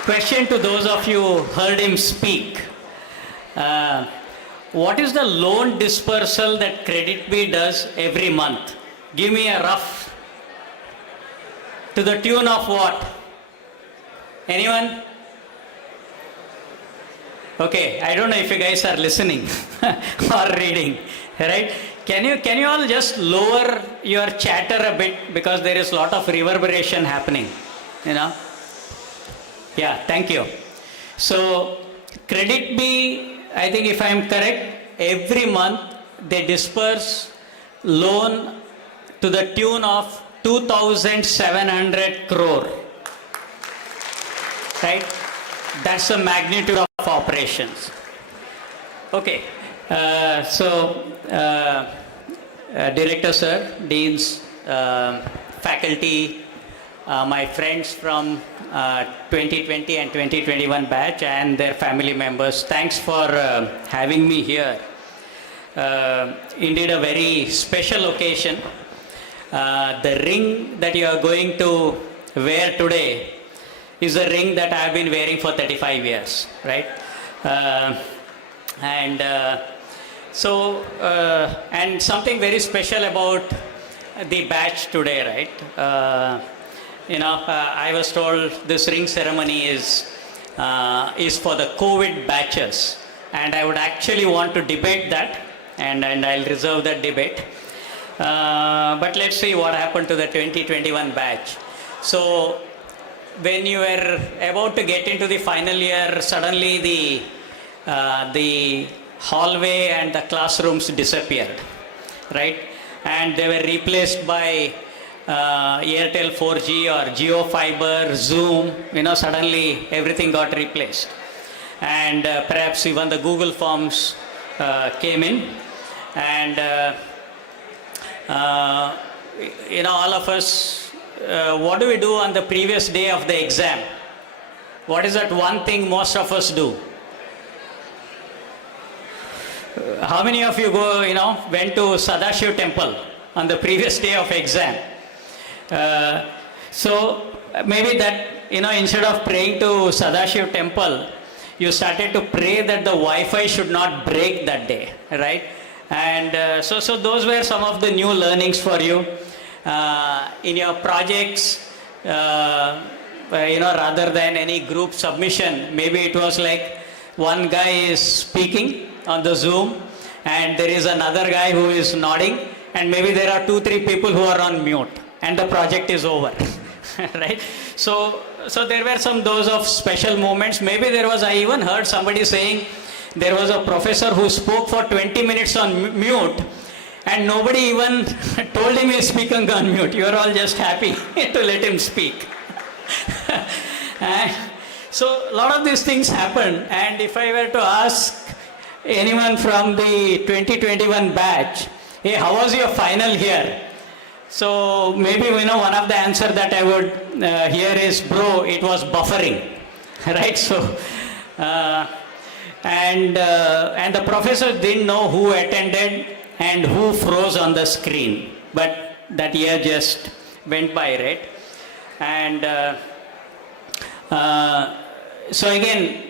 Question to those of you who heard him speak. What is the loan dispersal that Credit B does every month? Give me a rough. To the tune of what? Anyone? Okay, I don't know if you guys are listening or reading, right? Can you all just lower your chatter a bit because there is a lot of reverberation happening, you know? Yeah, thank you. So, Credit B, I think if I am correct, every month they disperse loan to the tune of 2,700 crore, right? That's the magnitude of operations. Okay, Director Sir, Deans, faculty, my friends from 2020 and 2021 batch and their family members, thanks for having me here. Indeed a very special occasion. The ring that you are going to wear today is a ring that I have been wearing for 35 years, right? And something very special about the batch today, right? I was told this ring ceremony is for the COVID batches, and I would actually want to debate that, and I'll reserve that debate. But let's see what happened to the 2021 batch. So when you were about to get into the final year, suddenly the hallway and the classrooms disappeared, right? And they were replaced by Airtel 4G or Geo Fiber, Zoom, suddenly everything got replaced. And perhaps even the Google Forms came in. And, all of us, what do we do on the previous day of the exam? What is that one thing most of us do? How many of you went to Sadashiv temple on the previous day of exam? So maybe that, instead of praying to Sadashiv temple, you started to pray that the Wi-Fi should not break that day, right? And so those were some of the new learnings for you. In your projects, rather than any group submission, maybe it was like one guy is speaking on the Zoom and there is another guy who is nodding, and maybe there are 2-3 people who are on mute and the project is over. Right? So there were some those of special moments. Maybe I even heard somebody saying there was a professor who spoke for 20 minutes on mute and nobody even told him he's speaking on mute. You are all just happy to let him speak. So a lot of these things happen, and if I were to ask anyone from the 2021 batch, hey, how was your final here? So maybe one of the answer that I would hear is, bro, it was buffering, right? So and the professor didn't know who attended and who froze on the screen, but that year just went by, right? And so again,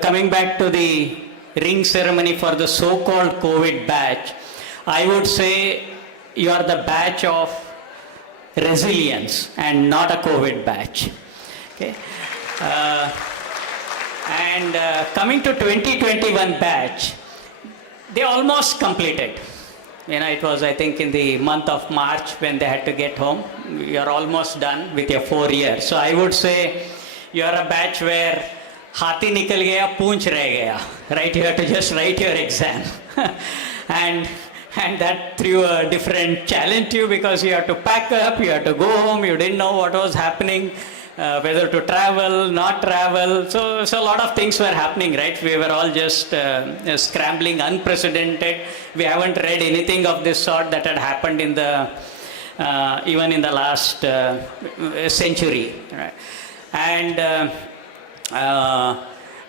coming back to the ring ceremony for the so-called COVID batch, I would say you are the batch of resilience and not a COVID batch. Okay. And coming to 2021 batch, they almost completed. It was, I think, in the month of March when they had to get home. You are almost done with your 4 years. So I would say you are a batch where Hathi nikal gaya, poonch reh gaya, right? You have to just write your exam. and that threw a different challenge to you because you have to pack up, you have to go home, you didn't know what was happening, whether to travel, not travel. So a lot of things were happening, right? We were all just scrambling, unprecedented. We haven't read anything of this sort that had happened in the even in the last century, right? And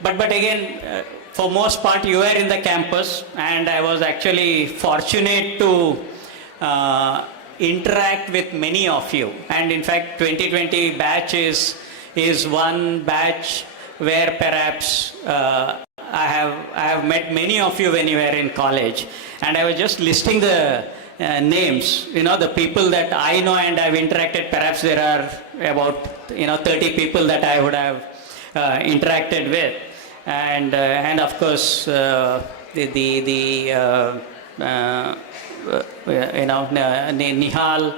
but again, for most part, you were in the campus, and I was actually fortunate to interact with many of you. And in fact, 2020 batch is one batch where perhaps I have met many of you when you were in college, and I was just listing the names, the people that I know and I've interacted. Perhaps there are about 30 people that I would have interacted with, and of course Nihal,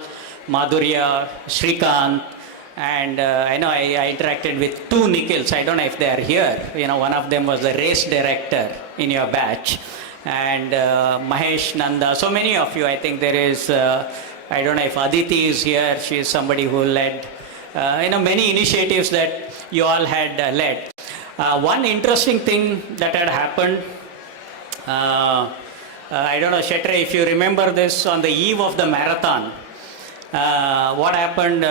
Madhurya, Shrikant, and I know I interacted with 2 Nikhils. I don't know if they are here. One of them was the race director in your batch, and Mahesh, Nanda, so many of you. I think there is, I don't know if Aditi is here. She is somebody who led, many initiatives that you all had led. One interesting thing that had happened, I don't know, Shetre, if you remember this, on the eve of the marathon, what happened,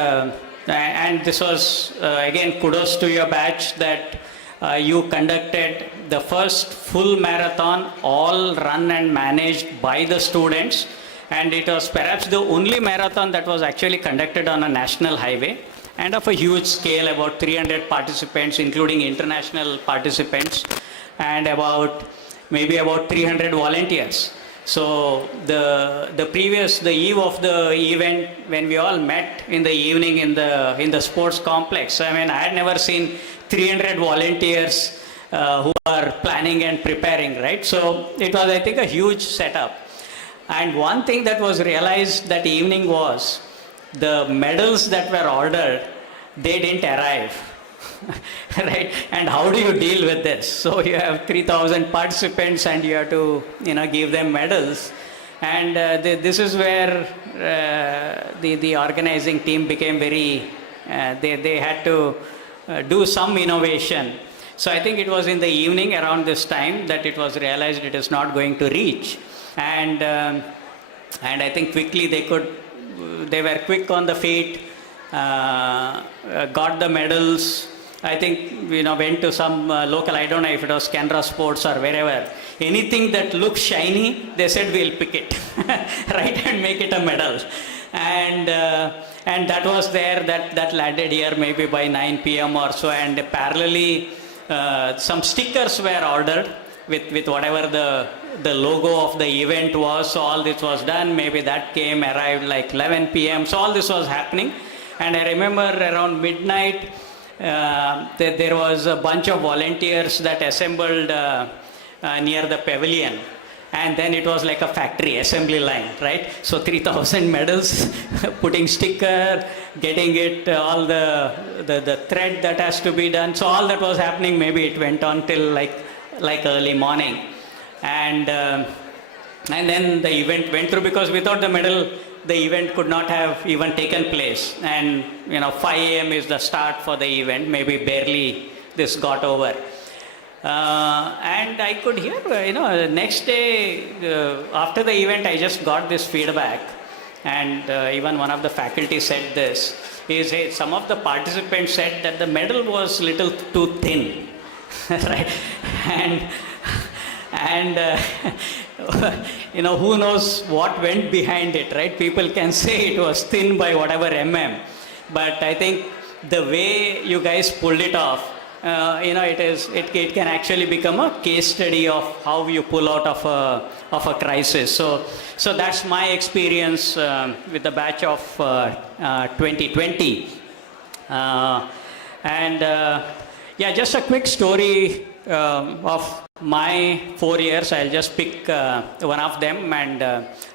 and this was, again, kudos to your batch that you conducted the first full marathon, all run and managed by the students, and it was perhaps the only marathon that was actually conducted on a national highway, and of a huge scale, about 300 participants, including international participants, and maybe about 300 volunteers. So the eve of the event, when we all met in the evening in the sports complex, I mean, I had never seen 300 volunteers who are planning and preparing, right? So it was, I think, a huge setup. And one thing that was realized that evening was the medals that were ordered, they didn't arrive. Right? And how do you deal with this? So you have 3,000 participants and you have to, give them medals. And this is where the organizing team became very, they had to do some innovation. So I think it was in the evening around this time that it was realized it is not going to reach. And I think quickly they were quick on the feet, got the medals. I think, went to some local, I don't know if it was Canara Sports or wherever. Anything that looks shiny, they said we'll pick it, right, and make it a medal. And that was there, that landed here maybe by 9 p.m. or so, and parallelly some stickers were ordered with whatever the logo of the event was. So all this was done, maybe that arrived like 11 p.m. So all this was happening. And I remember around midnight, there was a bunch of volunteers that assembled near the pavilion. And then it was like a factory assembly line, right? So 3,000 medals, putting sticker, getting it, all the thread that has to be done. So all that was happening, maybe it went on till like early morning. And then the event went through, because without the medal, the event could not have even taken place. And 5 a.m. is the start for the event, maybe barely this got over. And I could hear, the next day after the event, I just got this feedback. And even one of the faculty said this, some of the participants said that the medal was little too thin, right? And who knows what went behind it, right? People can say it was thin by whatever but I think the way you guys pulled it off, it can actually become a case study of how you pull out of a crisis. So that's my experience with the batch of 2020. Just a quick story of my 4 years. I'll just pick one of them. And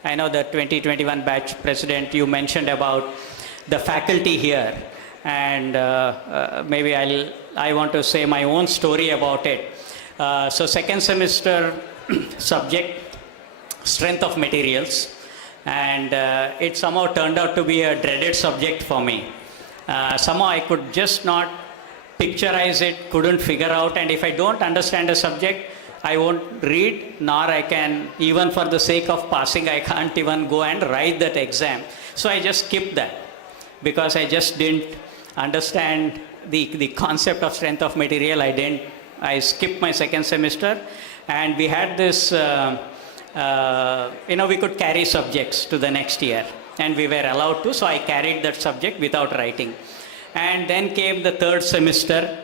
I know the 2021 batch president, you mentioned about the faculty here. And maybe I want to say my own story about it. So second semester subject, strength of materials. And it somehow turned out to be a dreaded subject for me. Somehow I could just not picturize it, couldn't figure out. And if I don't understand a subject, I won't read, nor I can, even for the sake of passing, I can't even go and write that exam. So I just skipped that, because I just didn't understand the concept of strength of material. I skipped my second semester, and we had this, we could carry subjects to the next year, and we were allowed to, so I carried that subject without writing. And then came the third semester,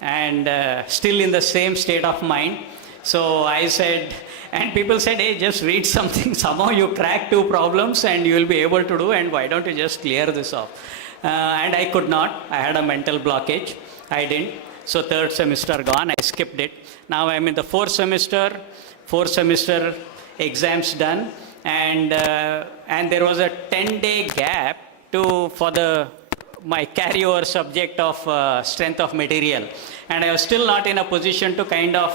and still in the same state of mind. So I said, and people said, hey, just read something, somehow you crack 2 problems and you will be able to do, and why don't you just clear this off? And I could not. I had a mental blockage. I didn't. So third semester gone, I skipped it. Now I'm in the fourth semester exams done, and there was a 10-day gap for my carryover subject of strength of material. And I was still not in a position to kind of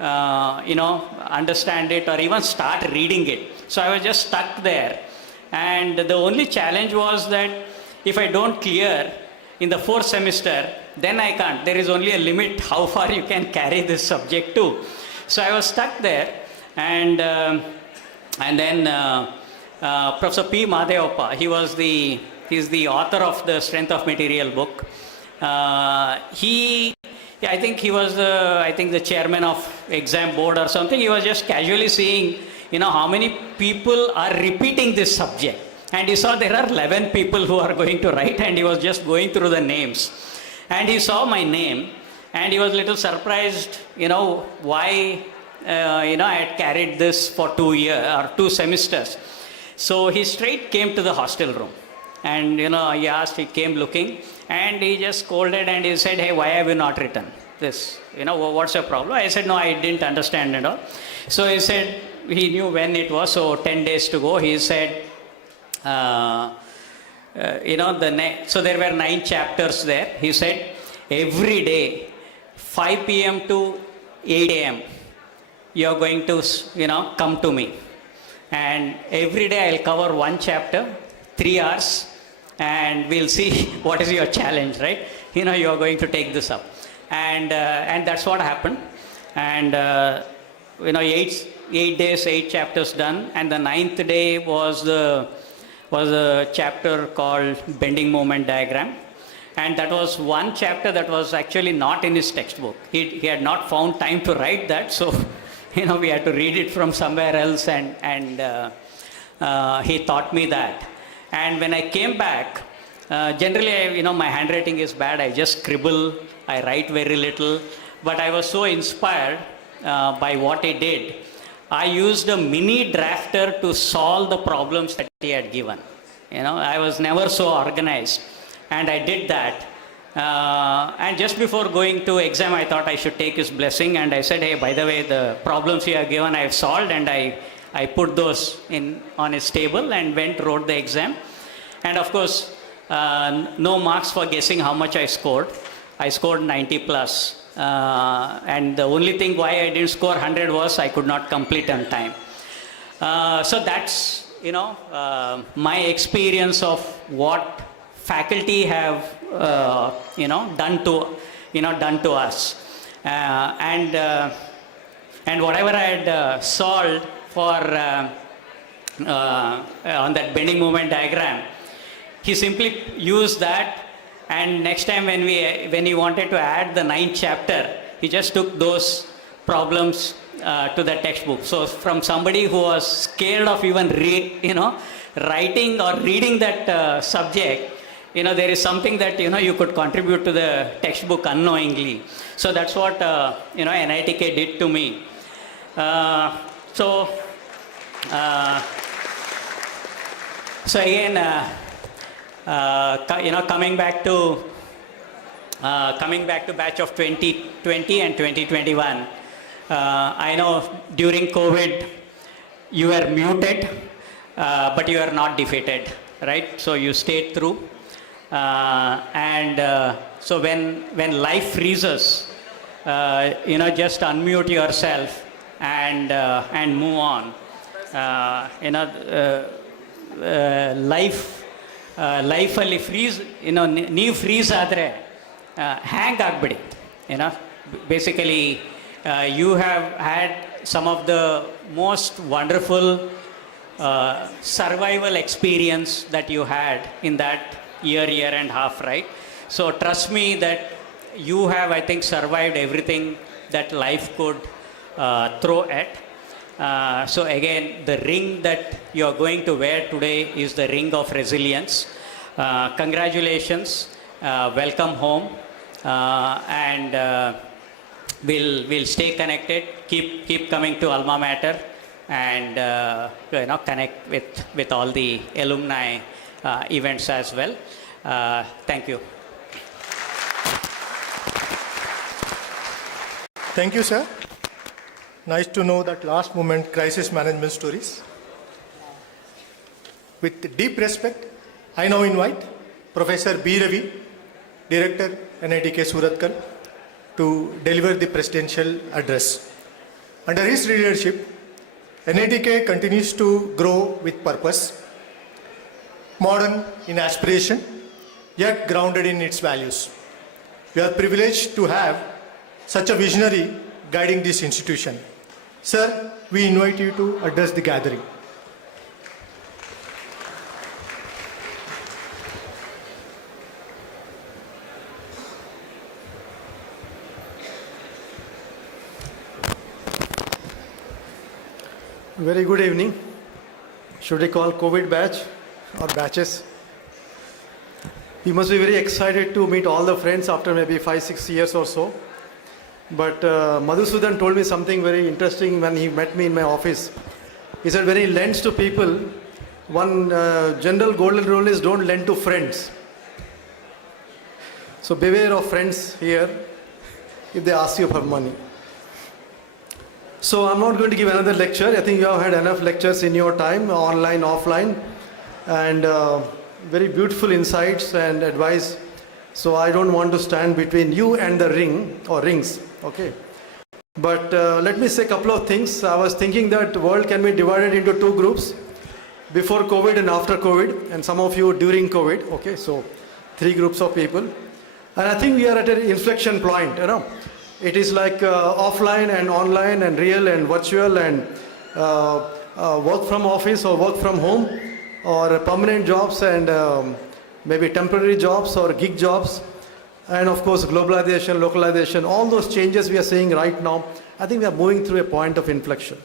understand it or even start reading it. So I was just stuck there. And the only challenge was that if I don't clear in the fourth semester, then I can't. There is only a limit how far you can carry this subject to. So I was stuck there. And then Professor P. Madhevappa, he's the author of the Strength of Material book. I think he was the chairman of exam board or something. He was just casually seeing, how many people are repeating this subject. And he saw there are 11 people who are going to write, and he was just going through the names. And he saw my name, and he was a little surprised, why, I had carried this for 2 semesters. So he straight came to the hostel room. And, he came looking, and he just scolded, and he said, hey, why have you not written this? What's your problem? I said, no, I didn't understand and all. So he said, he knew when it was, so 10 days to go. He said, so there were 9 chapters there. He said, every day, 5 p.m. to 8 a.m., you're going to, come to me. and every day I'll cover one chapter, 3 hours, and we'll see what is your challenge, right? You know, you're going to take this up. And that's what happened. And, you know, 8 days, 8 chapters done. And the 9th day was a chapter called Bending Moment Diagram. And that was one chapter that was actually not in his textbook. He had not found time to write that. So, you know, we had to read it from somewhere else, and he taught me that. And when I came back, generally, you know, my handwriting is bad. I just scribble, I write very little. But I was so inspired by what he did. I used a mini drafter to solve the problems that he had given. You know, I was never so organized. And I did that. And just before going to exam, I thought I should take his blessing. And I said, hey, by the way, the problems you have given, I have solved. And I put those on his table and wrote the exam. And of course, no marks for guessing how much I scored. I scored 90 plus. And the only thing why I didn't score 100 was I could not complete on time. So that's, you know, my experience of what faculty have, you know, done to us. And whatever I had solved for on that bending moment diagram, he simply used that, and next time when he wanted to add the 9th chapter, he just took those problems to the textbook. So from somebody who was scared of even writing or reading that subject, you know, there is something that, you know, you could contribute to the textbook unknowingly. So that's what, you know, NITK did to me. So again, you know, coming back to batch of 2020 and 2021, I know during COVID you were muted, but you are not defeated, right? So you stayed through. So when life freezes, you know, just unmute yourself and move on. You know, life ಅಲ್ಲಿ freeze, you know, ನೀವು freeze ಆದರೆ hang ಆಗ್ಬಿಡಿ. You know, basically you have had some of the most wonderful survival experience that you had in that year and a half, right? So trust me that you have, I think, survived everything that life could throw at. So again, the ring that you are going to wear today is the ring of resilience. Congratulations, welcome home, and we'll stay connected. Keep coming to Alma Mater, and you know, connect with all the alumni events as well. Thank you. Thank you, sir. Nice to know that last moment crisis management stories. With deep respect, I now invite Professor B. Ravi, Director, NITK Suratkal, to deliver the presidential address. Under his leadership, NITK continues to grow with purpose, modern in aspiration, yet grounded in its values. We are privileged to have such a visionary guiding this institution. Sir, we invite you to address the gathering. Very good evening. Should we call COVID batch or batches? You must be very excited to meet all the friends after maybe 5-6 years or so. But Madhusudan told me something very interesting when he met me in my office. He said when he lends to people, one general golden rule is don't lend to friends. So beware of friends here if they ask you for money. So I'm not going to give another lecture. I think you have had enough lectures in your time, online, offline, and very beautiful insights and advice. So I don't want to stand between you and the ring or rings. Okay. But let me say a couple of things. I was thinking that the world can be divided into two groups, before COVID and after COVID, and some of you during COVID. Okay, so 3 groups of people. And I think we are at an inflection point, you know. It is like offline and online and real and virtual and work from office or work from home, or permanent jobs and maybe temporary jobs or gig jobs. And of course, globalization, localization, all those changes we are seeing right now, I think we are moving through a point of inflection.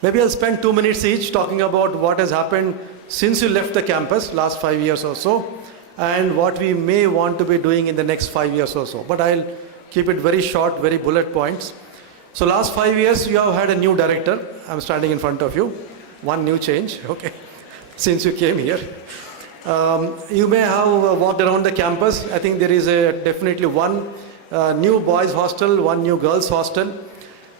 Maybe I'll spend 2 minutes each talking about what has happened since you left the campus, last 5 years or so, and what we may want to be doing in the next 5 years or so. But I'll keep it very short, very bullet points. So last 5 years, you have had a new director. I'm standing in front of you. One new change, okay, since you came here. You may have walked around the campus. I think there is definitely one new boys hostel, one new girls hostel.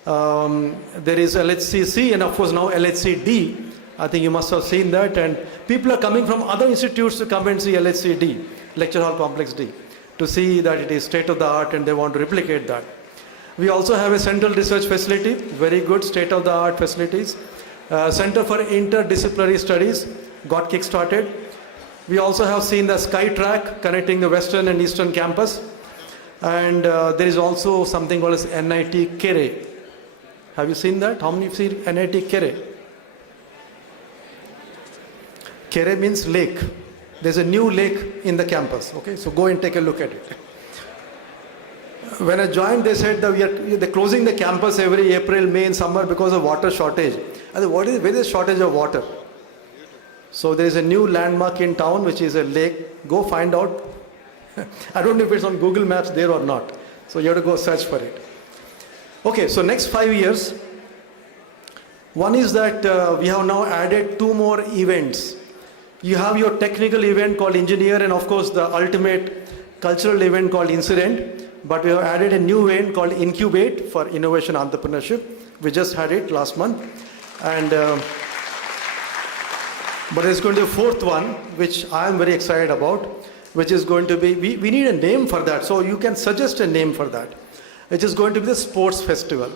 There is LHCC and of course now LHCD. I think you must have seen that, and people are coming from other institutes to come and see LHCD, Lecture Hall Complex D, to see that it is state of the art and they want to replicate that. We also have a central research facility, very good state of the art facilities. Center for Interdisciplinary Studies got kick-started. We also have seen the Sky Track connecting the western and eastern campus. And there is also something called as NITK. Have you seen that? How many have seen NITK? Kere means lake. There's a new lake in the campus. Okay, so go and take a look at it. When I joined, they said that they're closing the campus every April, May and summer because of water shortage. I said, where is the shortage of water? So there is a new landmark in town, which is a lake. Go find out. I don't know if it's on Google Maps there or not. So you have to go search for it. Okay, so next 5 years. One is that we have now added 2 more events. You have your technical event called Engineer, and of course the ultimate cultural event called Incident. But we have added a new event called Incubate for Innovation Entrepreneurship. We just had it last month. And but there's going to be a 4th one, which I am very excited about, which is going to be, we need a name for that. So you can suggest a name for that. It is going to be the Sports Festival.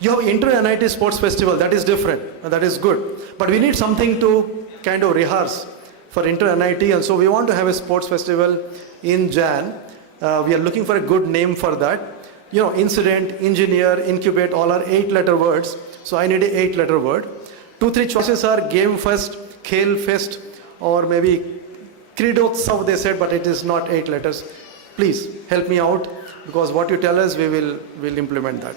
You have Inter-NIT Sports Festival, that is different, and that is good. But we need something to kind of rehearse for Inter-NIT, and so we want to have a sports festival in Jan. We are looking for a good name for that. You know, Incident, Engineer, Incubate, all are 8-letter words. So I need a 8-letter word. 2-3 choices are Game Fest, Khel Fest, or maybe Kridotsav they said, but it is not 8 letters. Please help me out, because what you tell us, we'll implement that.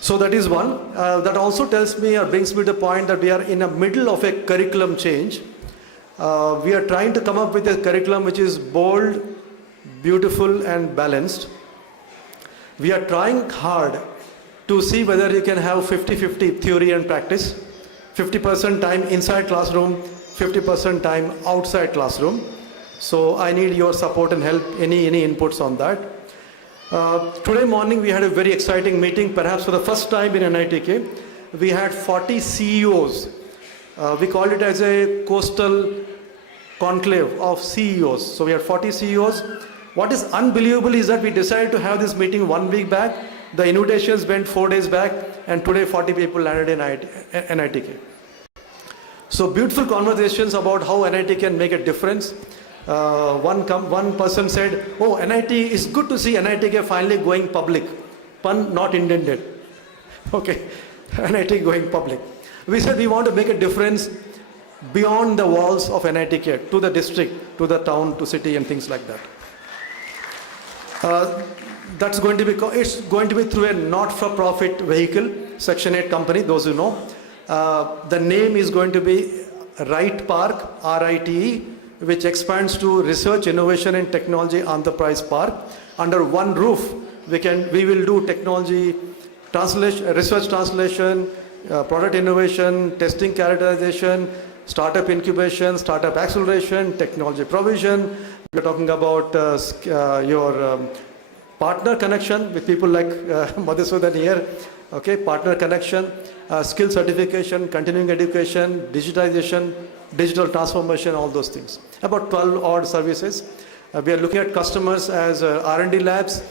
So that is one. That also tells me or brings me to the point that we are in the middle of a curriculum change. We are trying to come up with a curriculum which is bold, beautiful and balanced. We are trying hard to see whether you can have 50-50 theory and practice. 50% time inside classroom, 50% time outside classroom. So I need your support and help, any inputs on that. Today morning we had a very exciting meeting, perhaps for the first time in NITK. We had 40 CEOs. We called it as a coastal conclave of CEOs. So we had 40 CEOs. What is unbelievable is that we decided to have this meeting 1 week back. The invitations went 4 days back, and today 40 people landed in NITK. So beautiful conversations about how NIT can make a difference. One person said, oh, NIT, is good to see NITK finally going public. Pun not intended. Okay, NIT going public. We said we want to make a difference beyond the walls of NITK, to the district, to the town, to city and things like that. It's going to be through a not-for-profit vehicle, Section 8 company, those who know. The name is going to be RITE Park, RITE, which expands to Research, Innovation and Technology Enterprise Park. Under one roof, we will do technology translation, research translation, product innovation, testing characterization, startup incubation, startup acceleration, technology provision. We're talking about your partner connection with people like Madhusudan here. Okay, partner connection, skill certification, continuing education, digitization, digital transformation, all those things. About 12 odd services. We are looking at customers as R&D labs,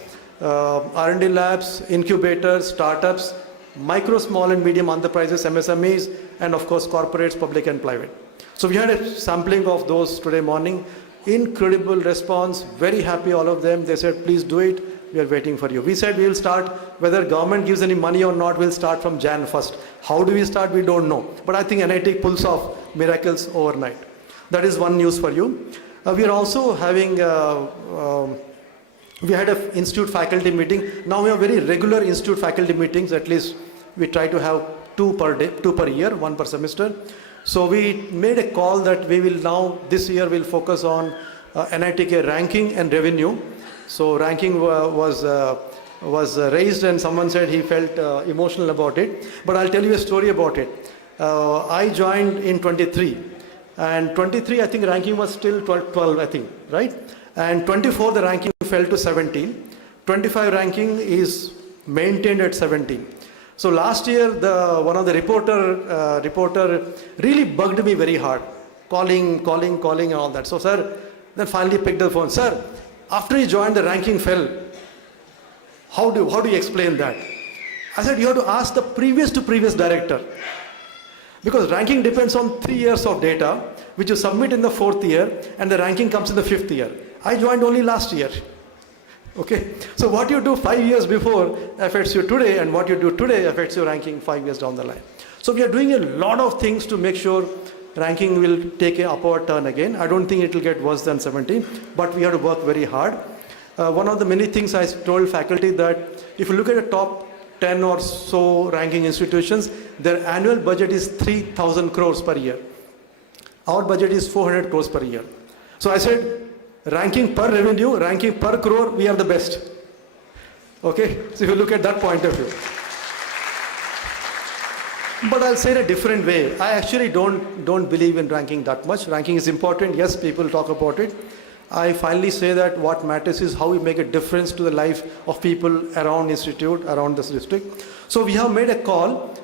R&D labs, incubators, startups, micro, small and medium enterprises, MSMEs, and of course corporates, public and private. So we had a sampling of those today morning. Incredible response, very happy all of them. They said, please do it, we are waiting for you. We said we will start, whether government gives any money or not, we'll start from Jan 1st. How do we start, we don't know. But I think NITK pulls off miracles overnight. That is one news for you. We are also having, we had an institute faculty meeting. Now we have very regular institute faculty meetings, at least we try to have 2 per day, 2 per year, 1 per semester. So we made a call that we will now, this year we'll focus on NITK ranking and revenue. So ranking was raised and someone said he felt emotional about it. But I'll tell you a story about it. I joined in 23 and 23 I think ranking was still 12 I think, right? And 24 the ranking fell to 17. 25 ranking is maintained at 17. So last year, one of the reporter really bugged me very hard, calling and all that. So sir, then finally picked the phone. Sir, after you joined, the ranking fell. How do you explain that? I said, you have to ask the previous director. Because ranking depends on 3 years of data, which you submit in the 4th year, and the ranking comes in the 5th year. I joined only last year. Okay, so what you do 5 years before affects you today, and what you do today affects your ranking 5 years down the line. So we are doing a lot of things to make sure ranking will take an upward turn again. I don't think it will get worse than 17, but we have to work very hard. One of the many things I told faculty that if you look at the top 10 or so ranking institutions, their annual budget is 3,000 crores per year. Our budget is 400 crores per year. So I said, ranking per revenue, ranking per crore, we are the best. Okay, so if you look at that point of view. But I'll say in a different way. I actually don't believe in ranking that much. Ranking is important. Yes, people talk about it. I finally say that what matters is how we make a difference to the life of people around institute, around this district. So we have made a call.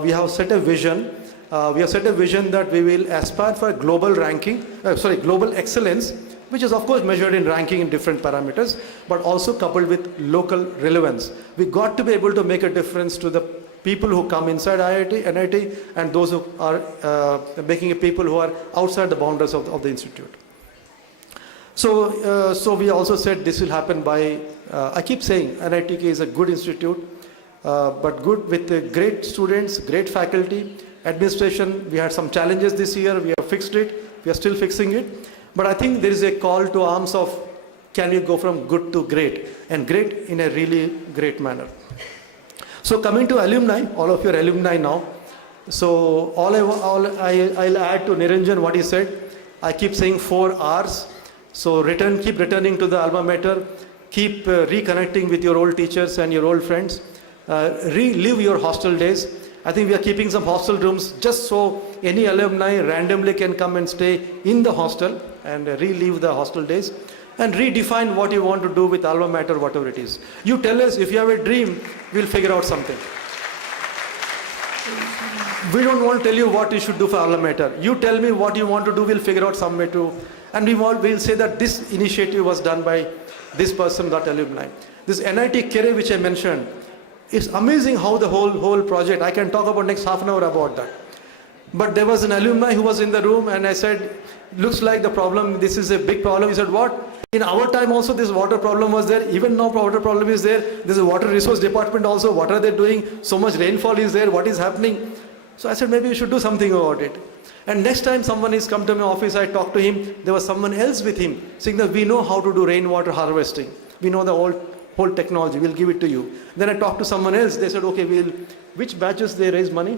We have set a vision. We have set a vision that we will aspire for a global ranking, global excellence, which is of course measured in ranking in different parameters, but also coupled with local relevance. We got to be able to make a difference to the people who come inside NIT, and those who are making a people who are outside the boundaries of the institute. So we also said this will happen by, I keep saying NITK is a good institute, but good with great students, great faculty, administration. We had some challenges this year, we have fixed it, we are still fixing it. But I think there is a call to arms of can we go from good to great, and great in a really great manner. So coming to alumni, all of your alumni now. So I'll add to Niranjan what he said. I keep saying 4 R's. So keep returning to the alma mater, keep reconnecting with your old teachers and your old friends, relive your hostel days. I think we are keeping some hostel rooms just so any alumni randomly can come and stay in the hostel and relive the hostel days, and redefine what you want to do with alma mater, whatever it is. You tell us if you have a dream, we'll figure out something. We don't want to tell you what you should do for alma mater. You tell me what you want to do, we'll figure out some way to, and we'll say that this initiative was done by this person, that alumni. This NITK which I mentioned, it's amazing how the whole project, I can talk about next half an hour about that. But there was an alumni who was in the room and I said, looks like the problem, this is a big problem. He said, what? In our time also this water problem was there. Even now water problem is there. There's a water resource department also. What are they doing? So much rainfall is there. What is happening? So I said, maybe you should do something about it. And next time someone is come to my office, I talked to him. There was someone else with him saying that we know how to do rainwater harvesting. We know the whole technology. We'll give it to you. Then I talked to someone else. They said, okay, which batches they raise money?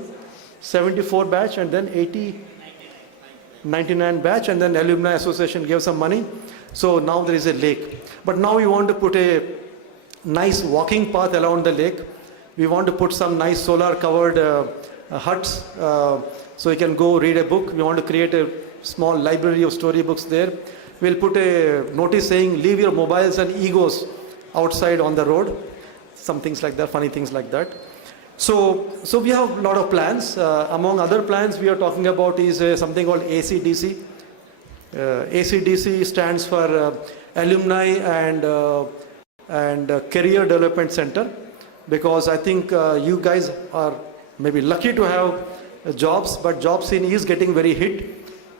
74 batch and then 99 batch, and then Alumni Association gave some money. So now there is a lake. But now we want to put a nice walking path around the lake. We want to put some nice solar covered huts so you can go read a book. We want to create a small library of storybooks there. We'll put a notice saying leave your mobiles and egos outside on the road. Some things like that, funny things like that. So we have a lot of plans. Among other plans we are talking about is something called ACDC. ACDC stands for Alumni and and Career Development Center, because I think you guys are maybe lucky to have jobs, but job scene is getting very hit.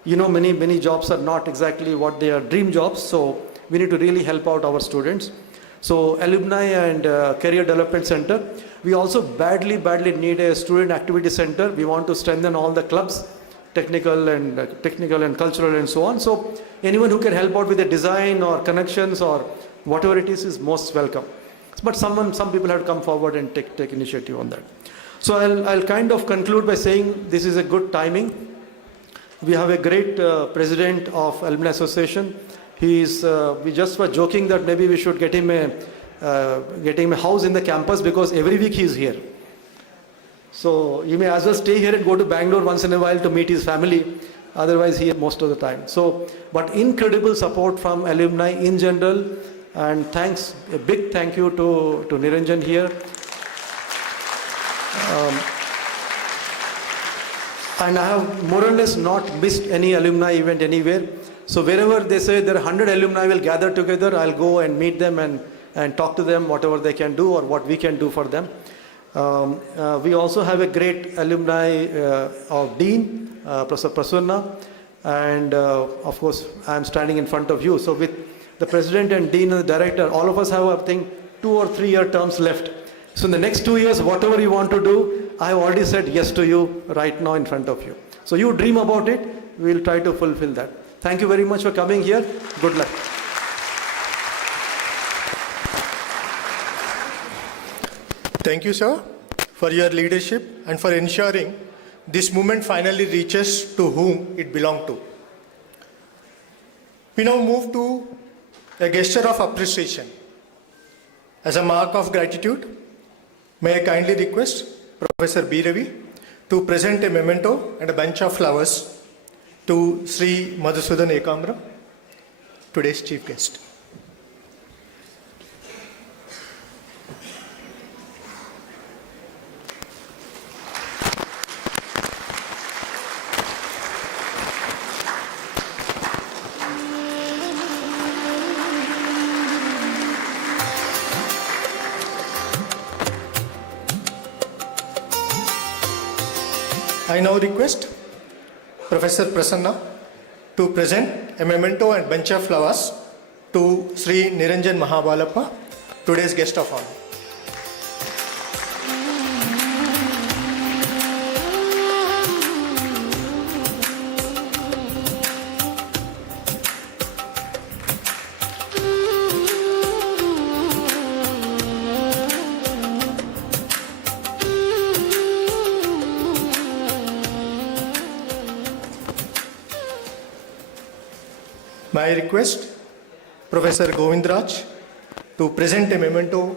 You know, many jobs are not exactly what they are dream jobs, so we need to really help out our students. So Alumni and Career Development Center. We also badly need a student activity center. We want to strengthen all the clubs, technical and cultural and so on. So anyone who can help out with the design or connections or whatever it is most welcome. But some people have to come forward and take initiative on that. So I'll kind of conclude by saying this is a good timing. We have a great president of Alumni Association. We just were joking that maybe we should get him a house in the campus, because every week he is here. So you may as well stay here and go to Bangalore once in a while to meet his family. Otherwise, he is most of the time. So, but incredible support from alumni in general. And thanks, a big thank you to Niranjan here. And I have more or less not missed any alumni event anywhere. So wherever they say there are 100 alumni will gather together, I'll go and meet them and talk to them, whatever they can do or what we can do for them. We also have a great alumni of Dean, Professor Prasanna, and of course I'm standing in front of you. So with the President and Dean and the Director, all of us have, I think, 2 or 3 year terms left. So in the next 2 years, whatever you want to do, I have already said yes to you right now in front of you. So you dream about it, we'll try to fulfill that. Thank you very much for coming here. Good luck. Thank you, sir, for your leadership and for ensuring this movement finally reaches to whom it belongs to. We now move to a gesture of appreciation. As a mark of gratitude, may I kindly request Professor B. Ravi to present a memento and a bunch of flowers to Sri Madhusudan Ekamra, today's chief guest. I now request Professor Prasanna to present a memento and bunch of flowers to Sri Niranjan Mahabalappa, today's guest of honor. May I request Professor Govindraj to present a memento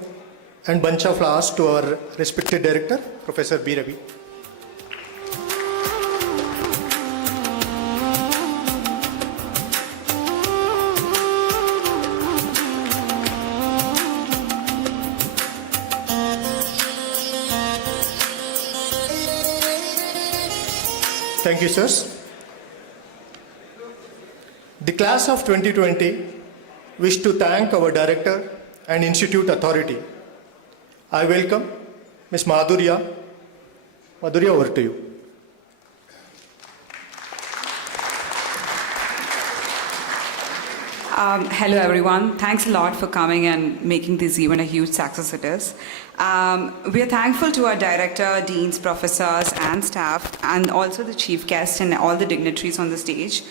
and bunch of flowers to our respected director, Professor B. Ravi. Thank you, sirs. The class of 2020 wish to thank our director and institute authority. I welcome Ms. Madhurya. Madhurya, over to you. Hello everyone. Thanks a lot for coming and making this event a huge success it is. We are thankful to our director, deans, professors and staff, and also the chief guest and all the dignitaries on the stage.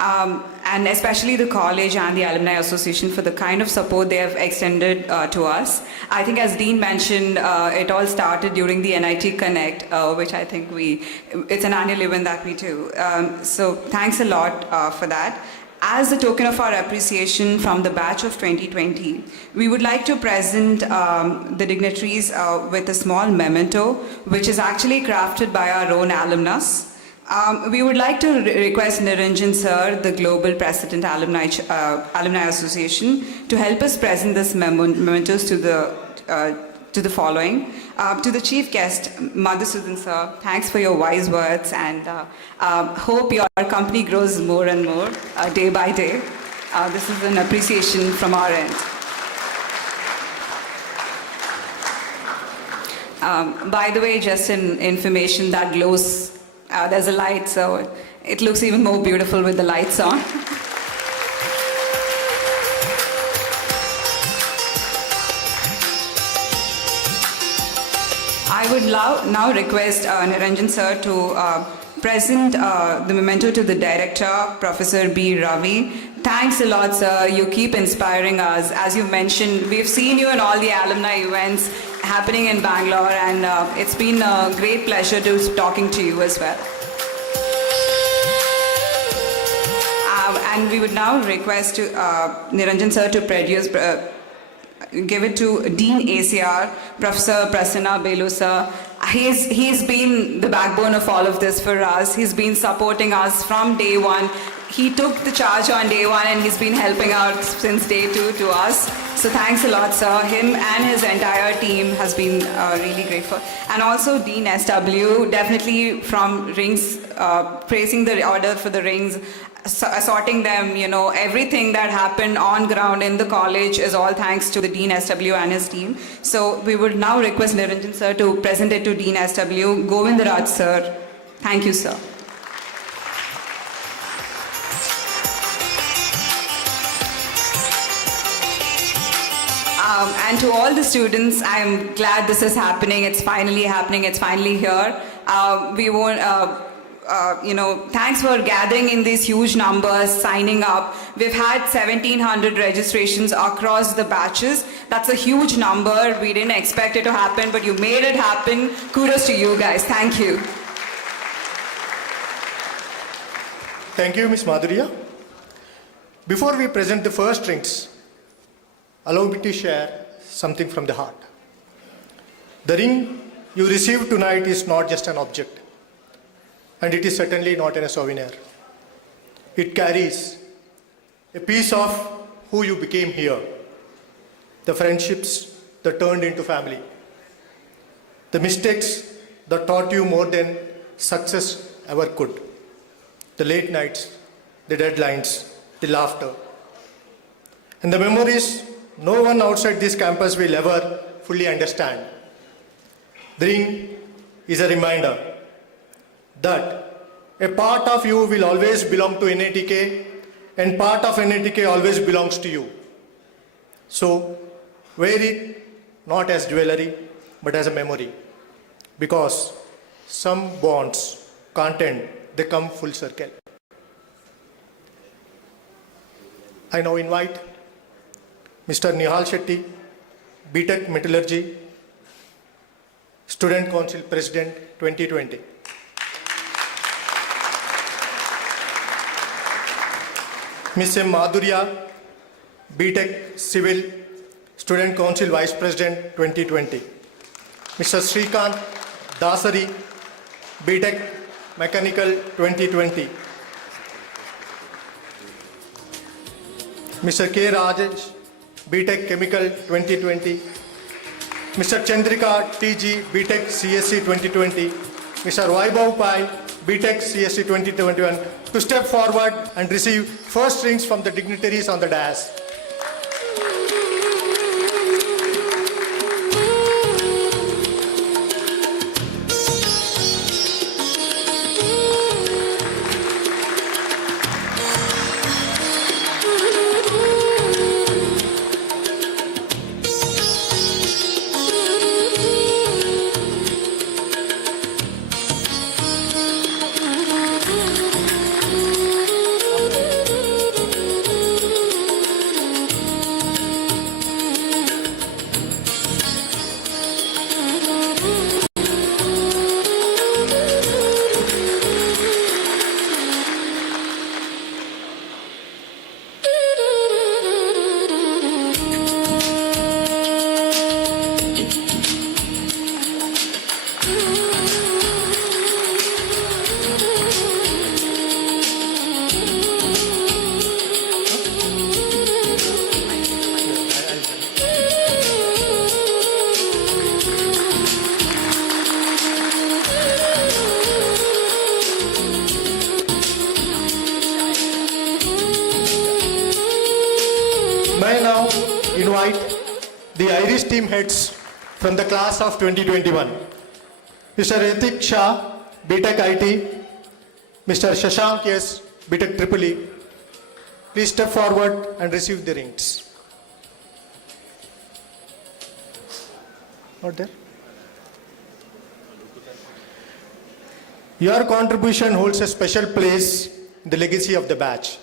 And especially the college and the Alumni Association for the kind of support they have extended to us. I think as Dean mentioned, it all started during the NITK Connect, which I think it's an annual event that we do. So thanks a lot for that. As a token of our appreciation from the batch of 2020, we would like to present the dignitaries with a small memento, which is actually crafted by our own alumnus. We would like to request Niranjan sir, the Global President Alumni Association, to help us present this mementos to the following. To the chief guest, Madhusudan sir, thanks for your wise words, and hope your company grows more and more day by day. This is an appreciation from our end. By the way, just an information that glows, there's a light, so it looks even more beautiful with the lights on. I would now request Niranjan sir to present the memento to the director, Professor B. Ravi. Thanks a lot, sir. You keep inspiring us. As you mentioned, we've seen you in all the alumni events happening in Bangalore, and it's been a great pleasure to talking to you as well. And we would now request to, Niranjan sir to produce, give it to Dean ACR, Professor Prasanna Belu sir. He's been the backbone of all of this for us. He's been supporting us from day one. He took the charge on day one and he's been helping out since day two to us. So thanks a lot, sir. Him and his entire team has been really grateful. And also Dean SW, definitely from rings, praising the order for the rings, assorting them, you know, everything that happened on ground in the college is all thanks to the Dean SW and his team. So we would now request Niranjan sir to present it to Dean SW. Govindaraj sir. Thank you, sir. And to all the students, I'm glad this is happening. It's finally happening. It's finally here. We won't... thanks for gathering in these huge numbers, signing up. We've had 1,700 registrations across the batches. That's a huge number. We didn't expect it to happen, but you made it happen. Kudos to you guys. Thank you. Thank you, Ms. Madhuriya. Before we present the first rings, allow me to share something from the heart. The ring you received tonight is not just an object, and it is certainly not a souvenir. It carries a piece of who you became here, the friendships that turned into family, the mistakes that taught you more than success ever could, the late nights, the deadlines, the laughter, and the memories no one outside this campus will ever fully understand. The ring is a reminder that a part of you will always belong to NITK and part of NITK always belongs to you. So wear it not as jewelry but as a memory, because some bonds can't end, they come full circle. I now invite Mr. Nihal Shetty, BTech Metallurgy, Student Council President 2020. Ms. M. Madhuriya, BTech Civil, Student Council Vice President 2020. Mr. Srikanth Dasari, BTech Mechanical 2020. Mr. K. Rajesh, BTech Chemical 2020. Mr. Chandrika TG, BTech CSC 2020. Mr. Vaibhav Pai, BTech CSC 2021, to step forward and receive first rings from the dignitaries on the dais. May I now invite the Irish team heads from the class of 2021. Mr. Ritik Shah, BTech IT, Mr. Shashank S, BTech Triple E. Please step forward and receive the rings. Not there? Your contribution holds a special place in the legacy of the batch.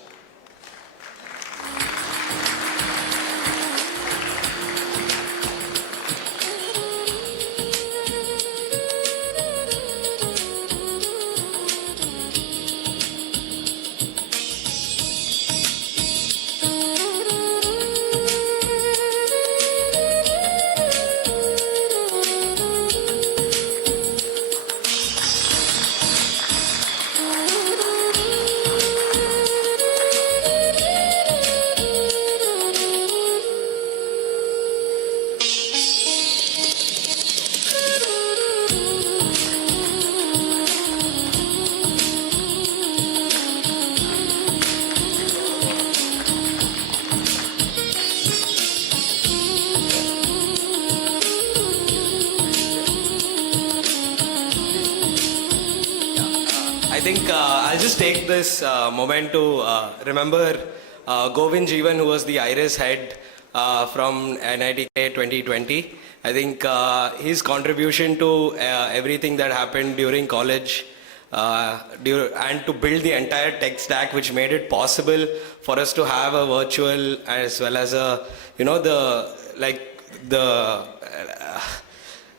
I think I'll just take this moment to remember Govind Jeevan, who was the IRIS head from NITK 2020. I think his contribution to everything that happened during college and to build the entire tech stack, which made it possible for us to have a virtual as well as a,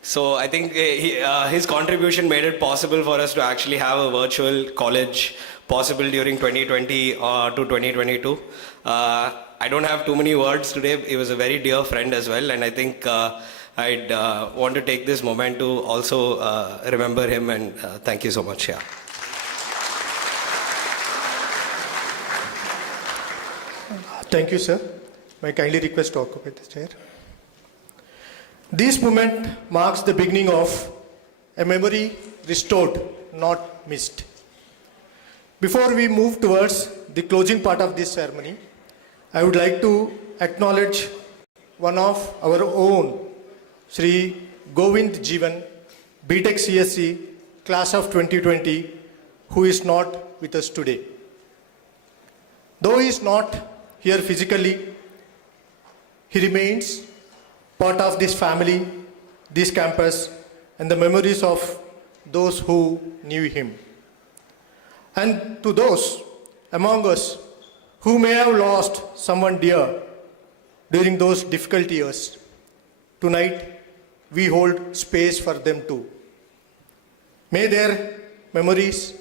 so I think his contribution made it possible for us to actually have a virtual college possible during 2020 to 2022. I don't have too many words today. He was a very dear friend as well, and I think I'd want to take this moment to also remember him, and thank you so much. Yeah. Thank you, sir. May I kindly request to occupy the chair. This moment marks the beginning of a memory restored, not missed. Before we move towards the closing part of this ceremony, I would like to acknowledge one of our own, Sri Govind Jeevan, BTech CSC, class of 2020, who is not with us today. Though he is not here physically, he remains part of this family, this campus, and the memories of those who knew him. And to those among us who may have lost someone dear during those difficult years, tonight we hold space for them too. May their memories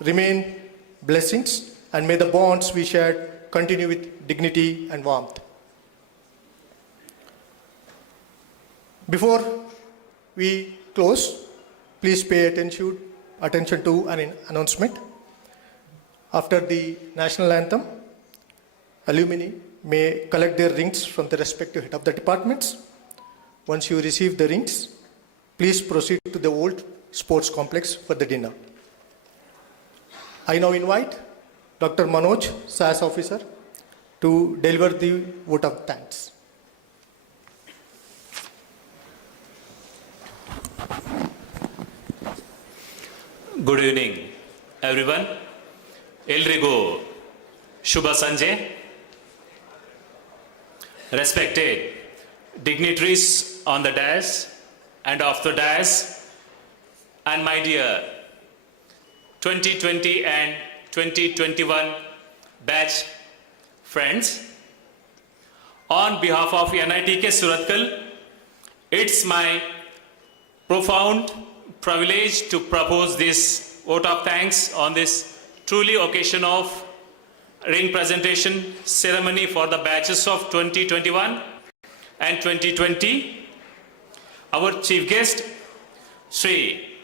remain blessings, and may the bonds we shared continue with dignity and warmth. Before we close, please pay attention to an announcement. After the national anthem, alumni may collect their rings from the respective head of the departments. Once you receive the rings, please proceed to the old sports complex for the dinner. I now invite Dr. Manoj, SAS officer, to deliver the vote of thanks. Good evening, everyone. Eldrigo Shubha Sanjay. Respected dignitaries on the dais and off the dais, and my dear 2020 and 2021 batch friends, on behalf of NITK Surathkal, it's my profound privilege to propose this vote of thanks on this truly occasion of ring presentation ceremony for the batches of 2021 and 2020. Our chief guest, Sri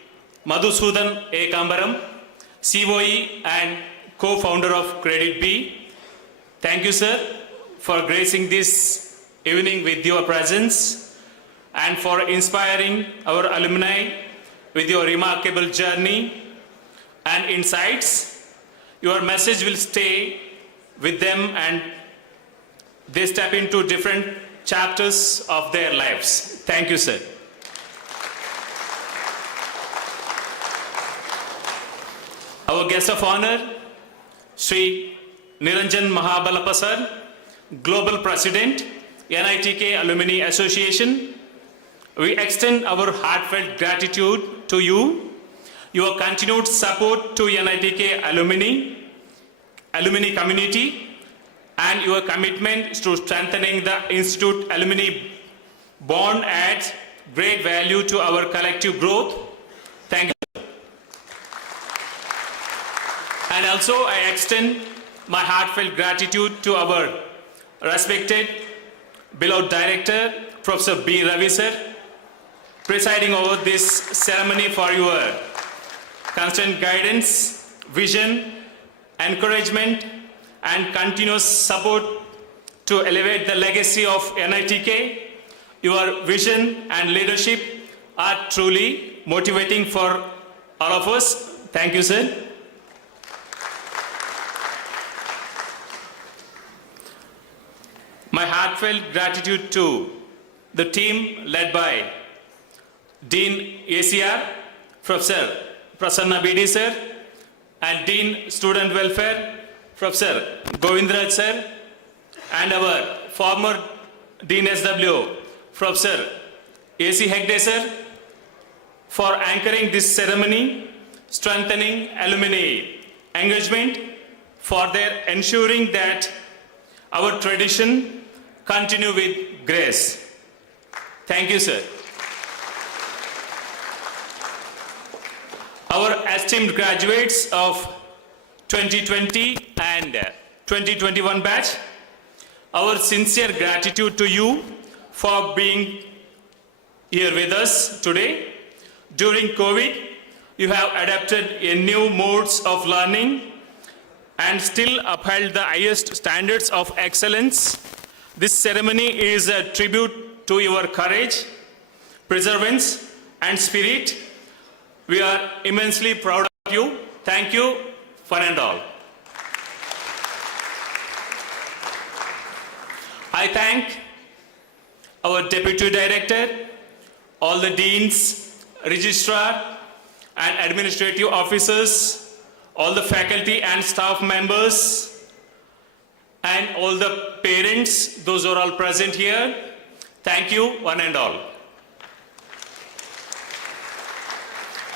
Madhusudan A. Kambaram, COE and co-founder of Credit B. Thank you, sir, for gracing this evening with your presence and for inspiring our alumni with your remarkable journey and insights. Your message will stay with them and they step into different chapters of their lives. Thank you, sir. Our guest of honor, Sri Niranjan Mahabalappa sir, Global President, NITK Alumni Association. We extend our heartfelt gratitude to you, your continued support to NITK alumni community, and your commitment to strengthening the Institute alumni bond adds great value to our collective growth. Thank you. And also I extend my heartfelt gratitude to our respected beloved director, Professor B. Ravi sir, presiding over this ceremony for your constant guidance, vision, encouragement, and continuous support to elevate the legacy of NITK. Your vision and leadership are truly motivating for all of us. Thank you, sir. My heartfelt gratitude to the team led by Dean ACR, Professor Prasanna BD sir, and Dean Student Welfare, Professor Govindraj sir, and our former Dean SW, Professor AC Hegde sir, for anchoring this ceremony, strengthening alumni engagement, for their ensuring that our tradition continue with grace. Thank you, sir. Our esteemed graduates of 2020 and 2021 batch, our sincere gratitude to you for being here with us today. During COVID, you have adapted a new modes of learning and still upheld the highest standards of excellence. This ceremony is a tribute to your courage, perseverance, and spirit. We are immensely proud of you. Thank you, one and all. I thank our Deputy Director, all the Deans, Registrar, and Administrative Officers, all the faculty and staff members, and all the parents, those who are all present here. Thank you, one and all.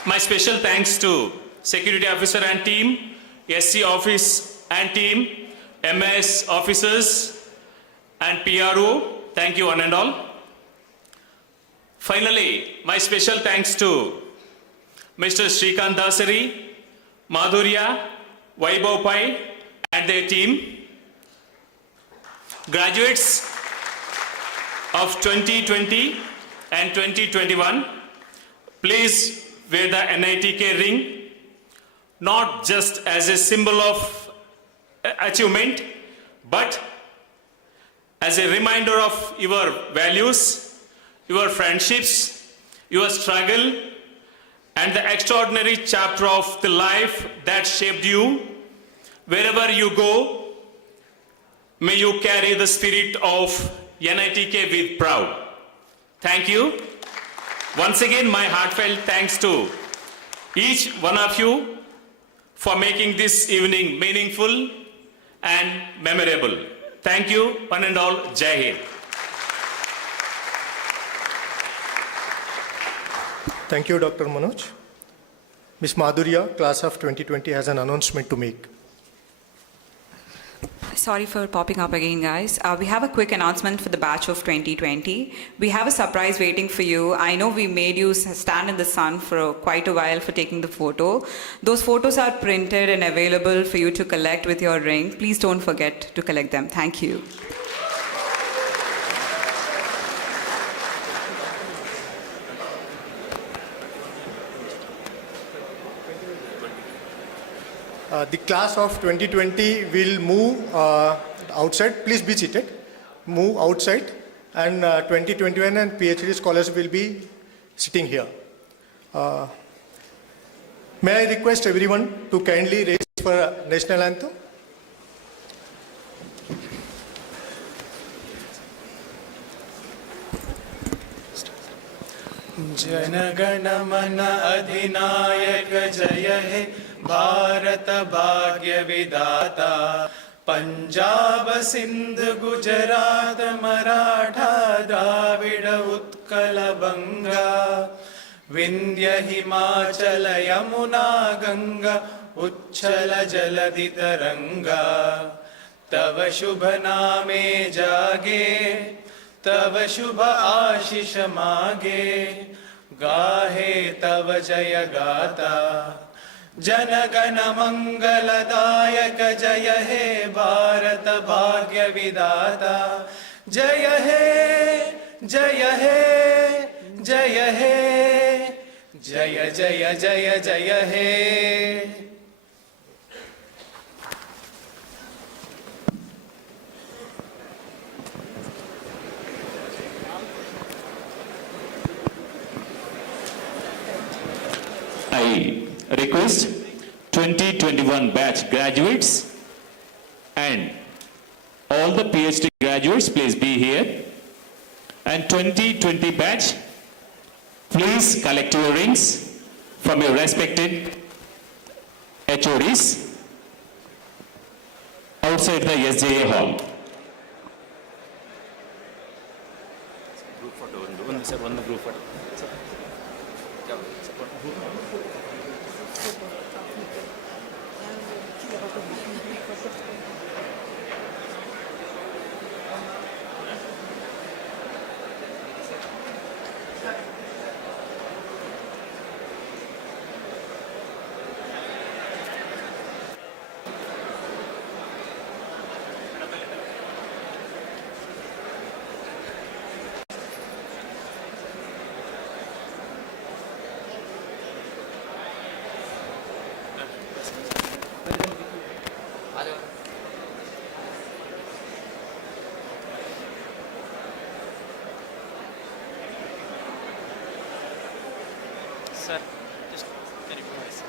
My special thanks to Security Officer and team, SC Office and team, MS officers, and PRO. Thank you, one and all. Finally, my special thanks to Mr. Srikant Dasari, Madhurya, Vaibhav Pai, and their team. Graduates of 2020 and 2021, please wear the NITK ring, not just as a symbol of achievement, but as a reminder of your values, your friendships, your struggle, and the extraordinary chapter of the life that shaped you. Wherever you go, may you carry the spirit of NITK with pride. Thank you. Once again, my heartfelt thanks to each one of you for making this evening meaningful and memorable. Thank you, one and all. Jai Hind. Thank you, Dr. Manoj. Ms. Madhurya, class of 2020, has an announcement to make. Sorry for popping up again, guys. We have a quick announcement for the batch of 2020. We have a surprise waiting for you. I know we made you stand in the sun for quite a while for taking the photo. Those photos are printed and available for you to collect with your ring. Please don't forget to collect them. Thank you. The class of 2020 will move outside. Please be seated. Move outside. And 2021 and PhD scholars will be sitting here. May I request everyone to kindly raise for national anthem? जनगण मन अधिनायक जय हे भारत भाग्य विदाता पंजाब सिंध गुजरात मराठा द्राविड उत्कल बंगा विंध्य हिमाचल यमुना गंगा उच्छल जलधि तरंगा तव शुभ नामे जागे तव शुभ आशीष मागे गाहे तव जय गाता जन गण मंगलदायक जय हे भारत भाग्य विदाता जय हे जय हे जय हे जय जय जय जय हे I request 2021 batch graduates and all the PhD graduates, please be here. And 2020 batch, please collect your rings from your respected HODs outside the SJA hall. Sir, just can you please?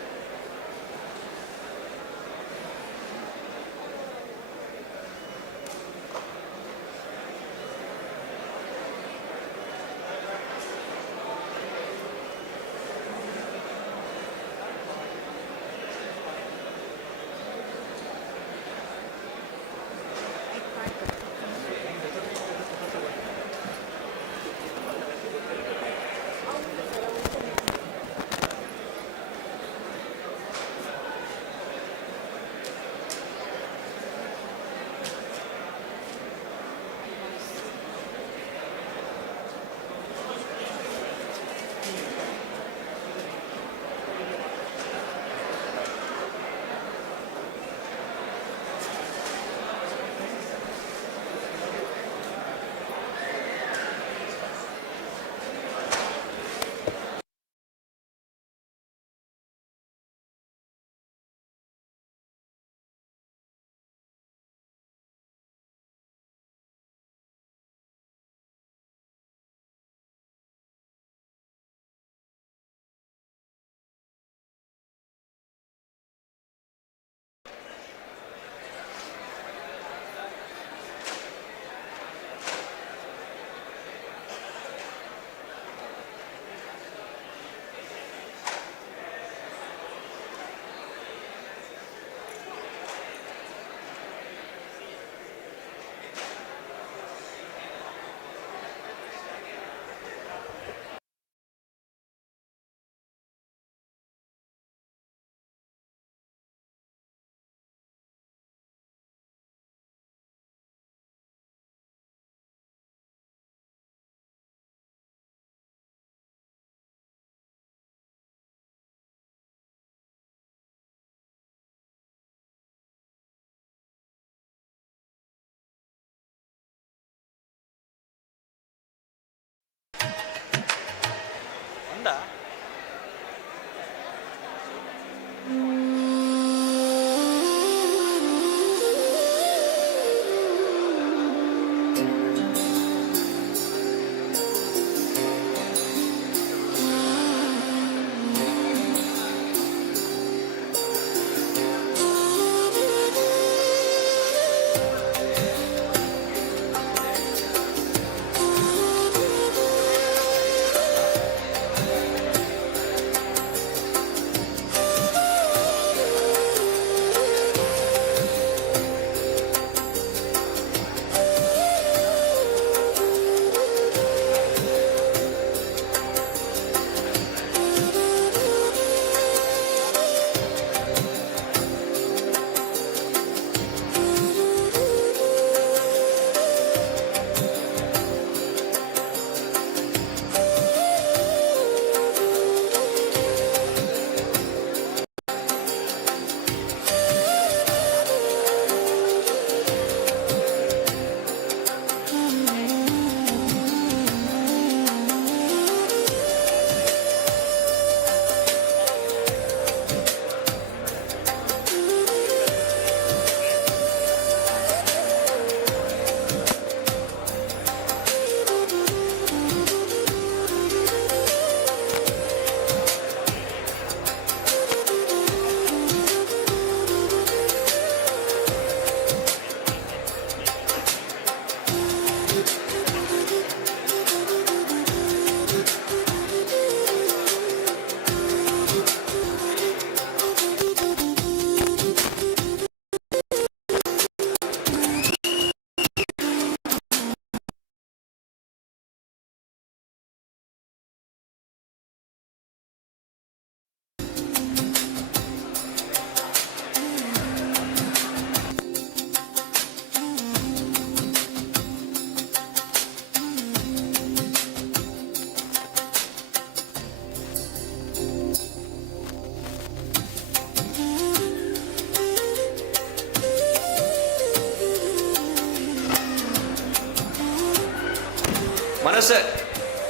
Manoj sir,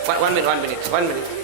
one minute.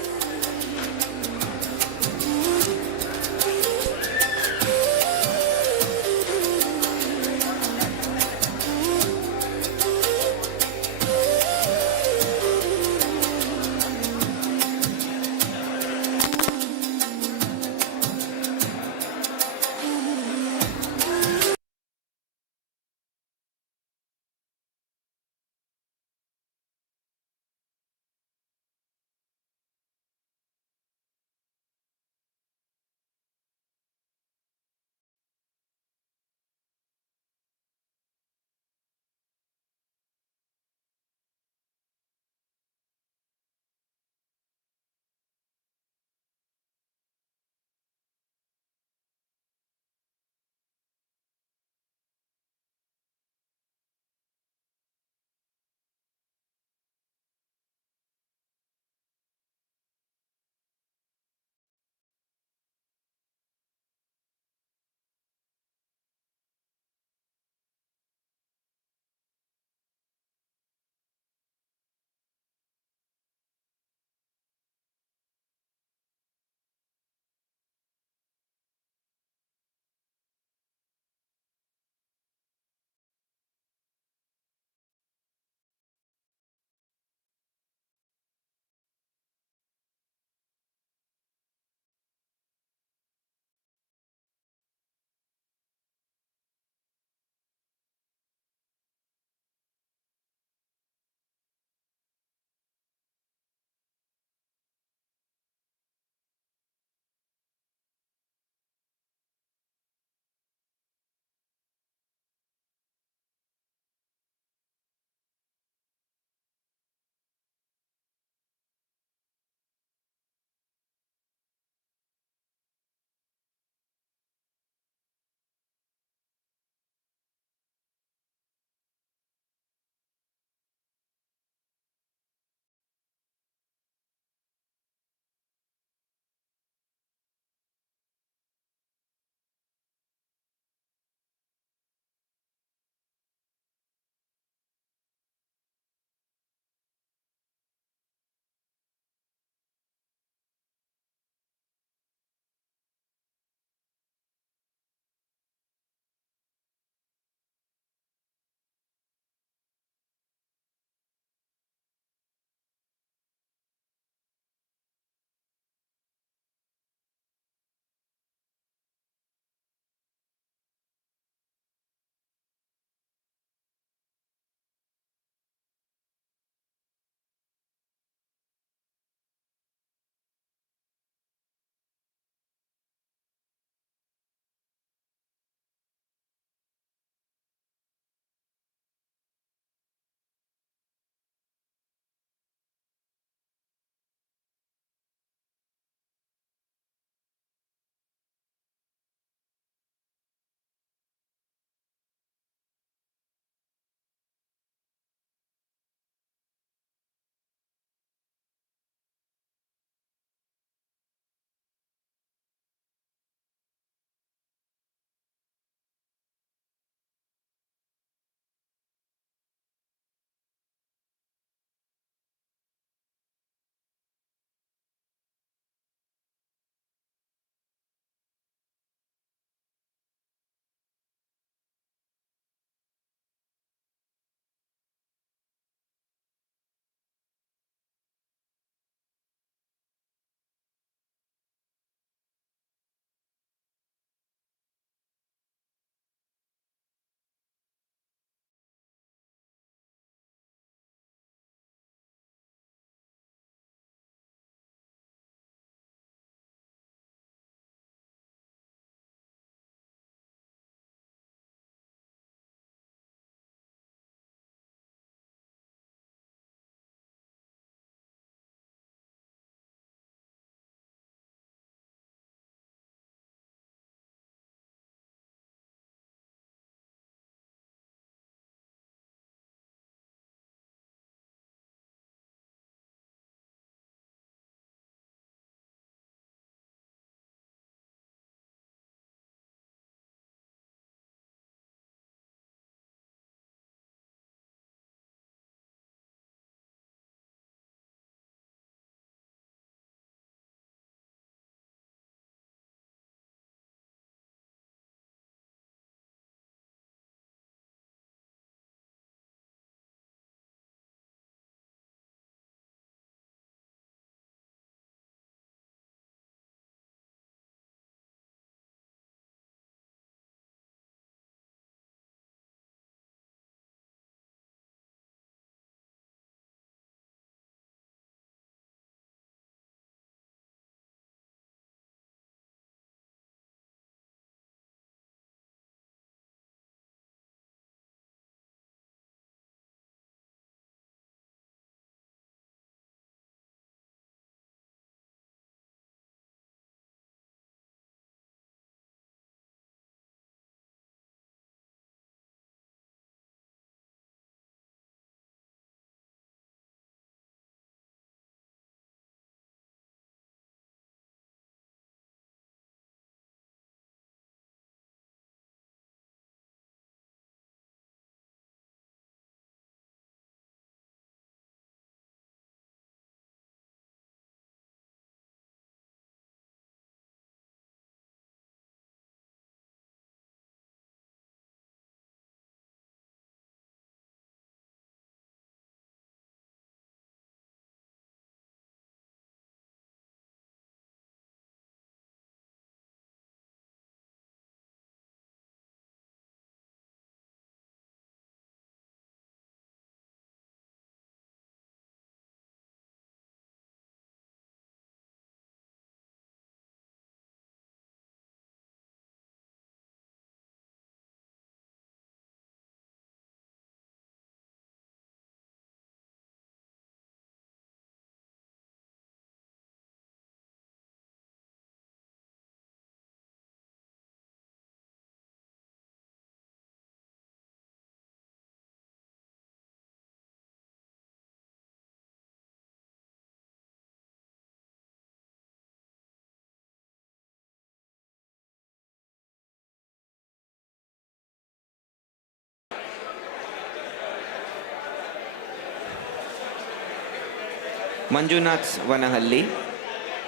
Manjunath Vanahalli.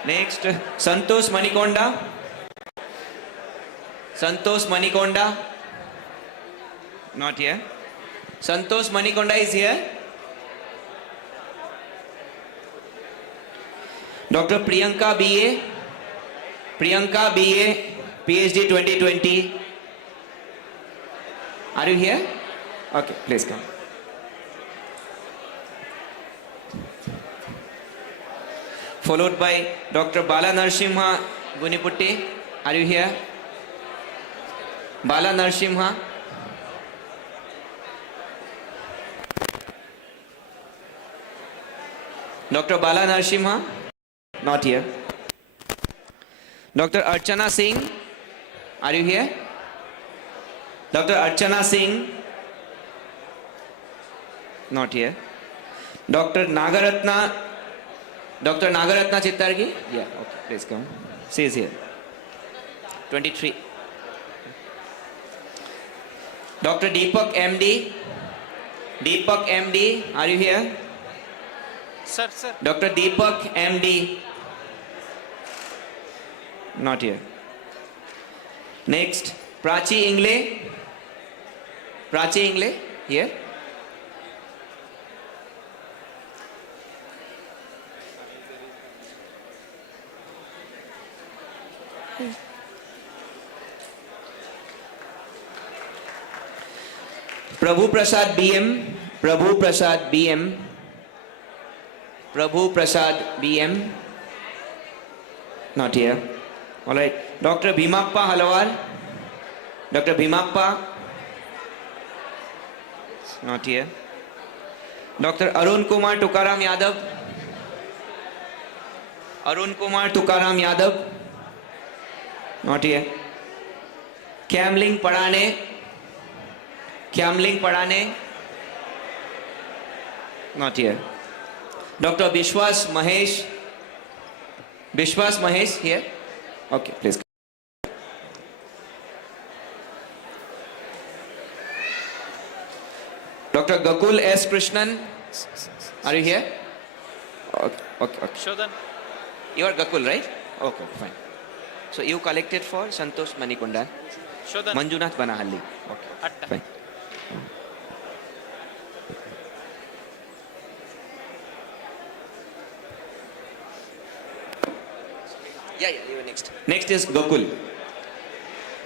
Next, Santosh Manikonda. Santosh Manikonda. Not here. Santosh Manikonda is here. Dr. Priyanka BA. Priyanka BA, PhD 2020. Are you here? Okay, please come. Followed by Dr. Bala Narsimha Guniputti. Are you here? Bala Narsimha. Dr. Bala Narsimha. Not here. Dr. Archana Singh. Are you here? Dr. Archana Singh. Not here. Dr. Nagaratna. Dr. Nagaratna Chittargi? Yeah, okay, please come. She is here. 23. Dr. Deepak MD. Deepak MD, are you here? Sir. Dr. Deepak MD. Not here. Next, Prachi Ingle. Prachi Ingle, here. Prabhu Prasad BM. Prabhu Prasad BM. Prabhu Prasad BM. Not here. All right. Dr. Bhimappa Halawar. Dr. Bhimappa. Not here. Dr. Arun Kumar Tukaram Yadav. Arun Kumar Tukaram Yadav. Not here. Kamling Padane. Kamling Padane. Not here. Dr. Bishwas Mahesh. Bishwas Mahesh here. Okay, please. Dr. Gakul S. Krishnan. Are you here? Okay. Shodan. You are Gakul, right? Okay, fine. So you collected for Santosh Manikonda. Shodan. Manjunath Vanahalli. Okay, Atta. fine. Yeah, you are next. Next is Gokul.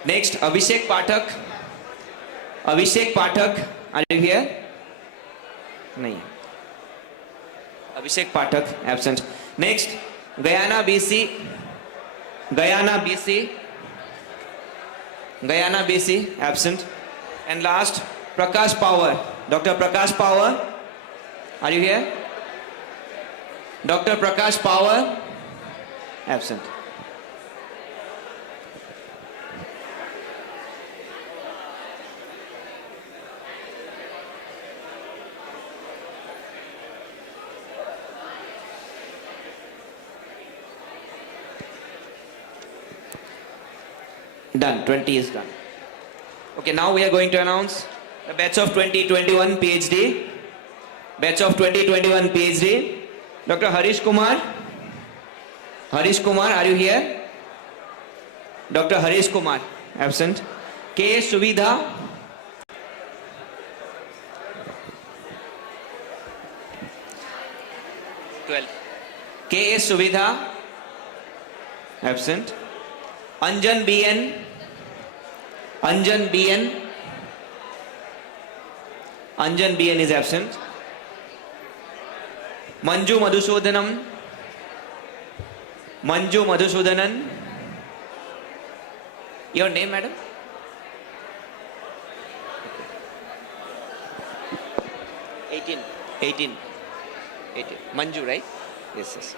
Next, Abhishek Pathak. Abhishek Pathak, are you here? No. Abhishek Pathak, absent. Next, Gayana BC. Gayana BC. Gayana BC, absent. And last, Prakash Power. Dr. Prakash Power, are you here? Dr. Prakash Power, absent. Done, 20 is done. Okay, now we are going to announce the batch of 2021 PhD. Batch of 2021 PhD. Dr. Harish Kumar. Harish Kumar, are you here? Dr. Harish Kumar, absent. K. Suvidha. K. S. Suvidha, absent. Anjan BN. Anjan BN. Anjan BN is absent. Manju Madhusudanam. Manju Madhusudanan. Your name, madam? 18. Manju, right? Yes.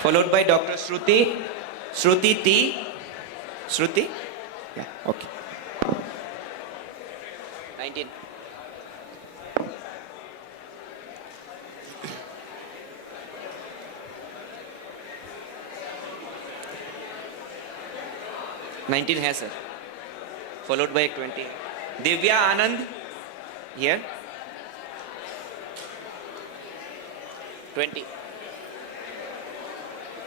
Followed by Dr. Shruti. Shruti T. Shruti? Yeah, okay. 19. $19 है sir. Followed by 20. Divya Anand here. 20.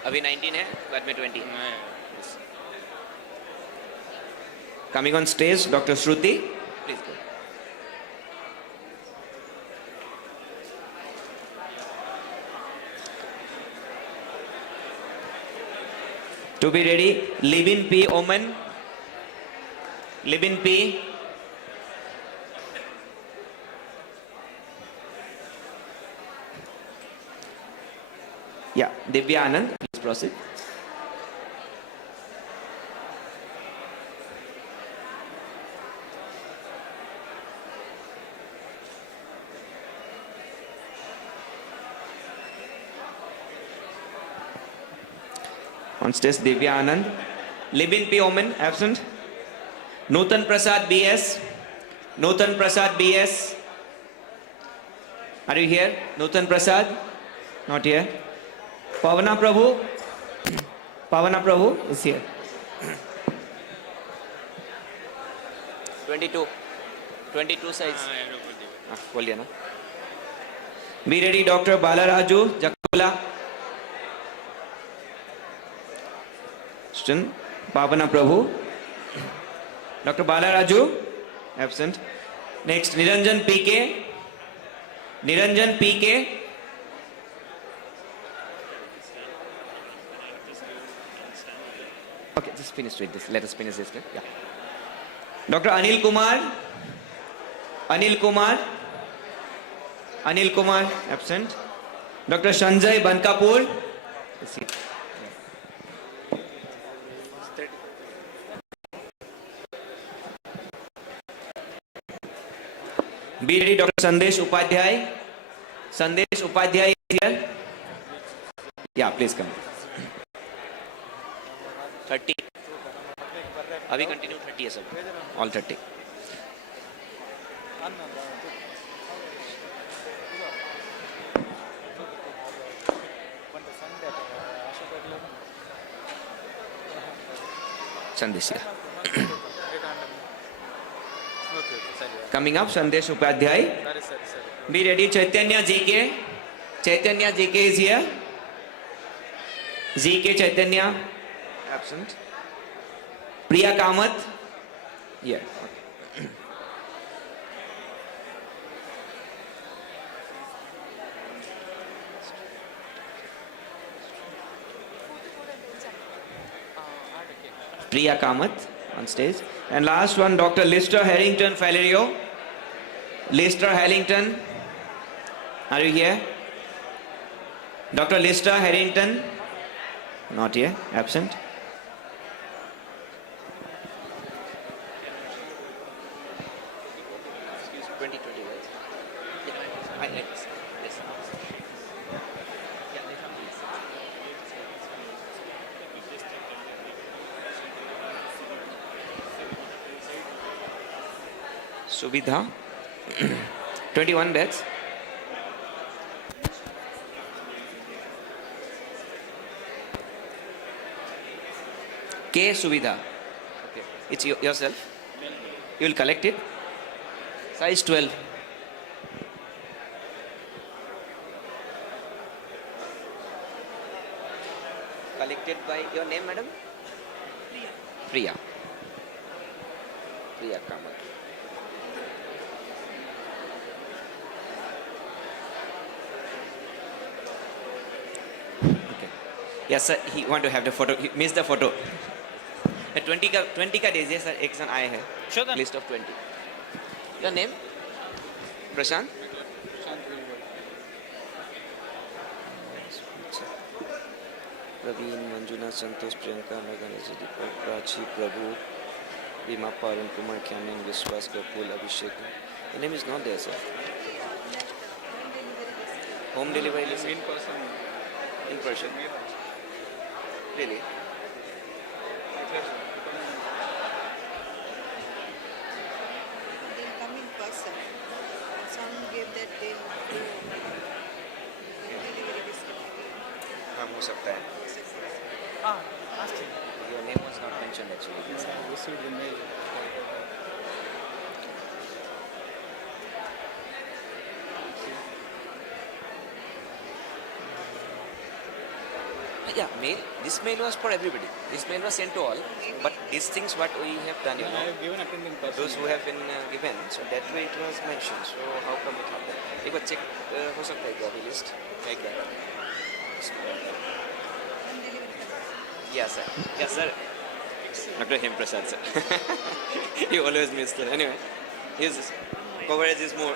अभी 19 है, बाद में 20. Coming on stage, Dr. Shruti. Please go. To be ready, Libin P. Oman. Libin P. Yeah, Divya Anand, please proceed. On stage, Divya Anand. Libin P. Oman, absent. Nutan Prasad BS. Nutan Prasad BS. Are you here? Nutan Prasad? Not here. Pavana Prabhu? Pavana Prabhu is here. 22. 22 size. बोल दिया ना. Be ready, Dr. Balaraju Jakula. Student Pavana Prabhu. Dr. Balaraju, absent. Next, Niranjan PK. Niranjan PK. Okay, just finish with this. Let us finish this. Yeah. Dr. Anil Kumar. Anil Kumar. Anil Kumar, absent. Dr. Sanjay Bankapur. Be ready, Dr. Sandesh Upadhyay. Sandesh Upadhyay is here. Yeah, please come. 30. Abhi continue 30 है सब. All 30. Sandesh, yeah. Coming up, Sandesh Upadhyay. Be ready, Chaitanya GK. Chaitanya GK is here. GK Chaitanya, absent. Priya Kamath, here. Okay. Priya Kamath on stage. And last one, Dr. Lister Harrington Valerio. Lister Harrington, are you here? Dr. Lister Harrington, not here, absent. Subidha, 21 beds. K. Subidha. Okay. It's yourself. You will collect it. Size 12. Collected by your name, madam? Priya. Priya Kamath. Yes, sir. He want to have the photo. He missed the photo. 20 का दीजिए sir. एक जन आए हैं. Sure. List of 20. Your name? Prashant. Praveen, Manjuna, Santosh, Priyanka, Naganesh, Deepak, Prachi, Prabhu, Bima, Parun, Kumar, Kyanan, Vishwas, Kapul, Abhishek. The name is not there, sir. Home delivery. In person. In person. Really? They'll come in person. Some gave that they'll do delivery distribution. हाँ हो सकता है. Your name was not mentioned actually. I received the mail. Yeah, mail. This mail was for everybody. This mail was sent to all. But these things what we have done, you know, given attending person. those who have been given, so that way it was mentioned. So how come it happened? एक बार check हो सकता है क्या list? है क्या? Yes, sir. Yes, sir. Dr. Him Prasad, sir. He always missed it. Anyway, his coverage is more.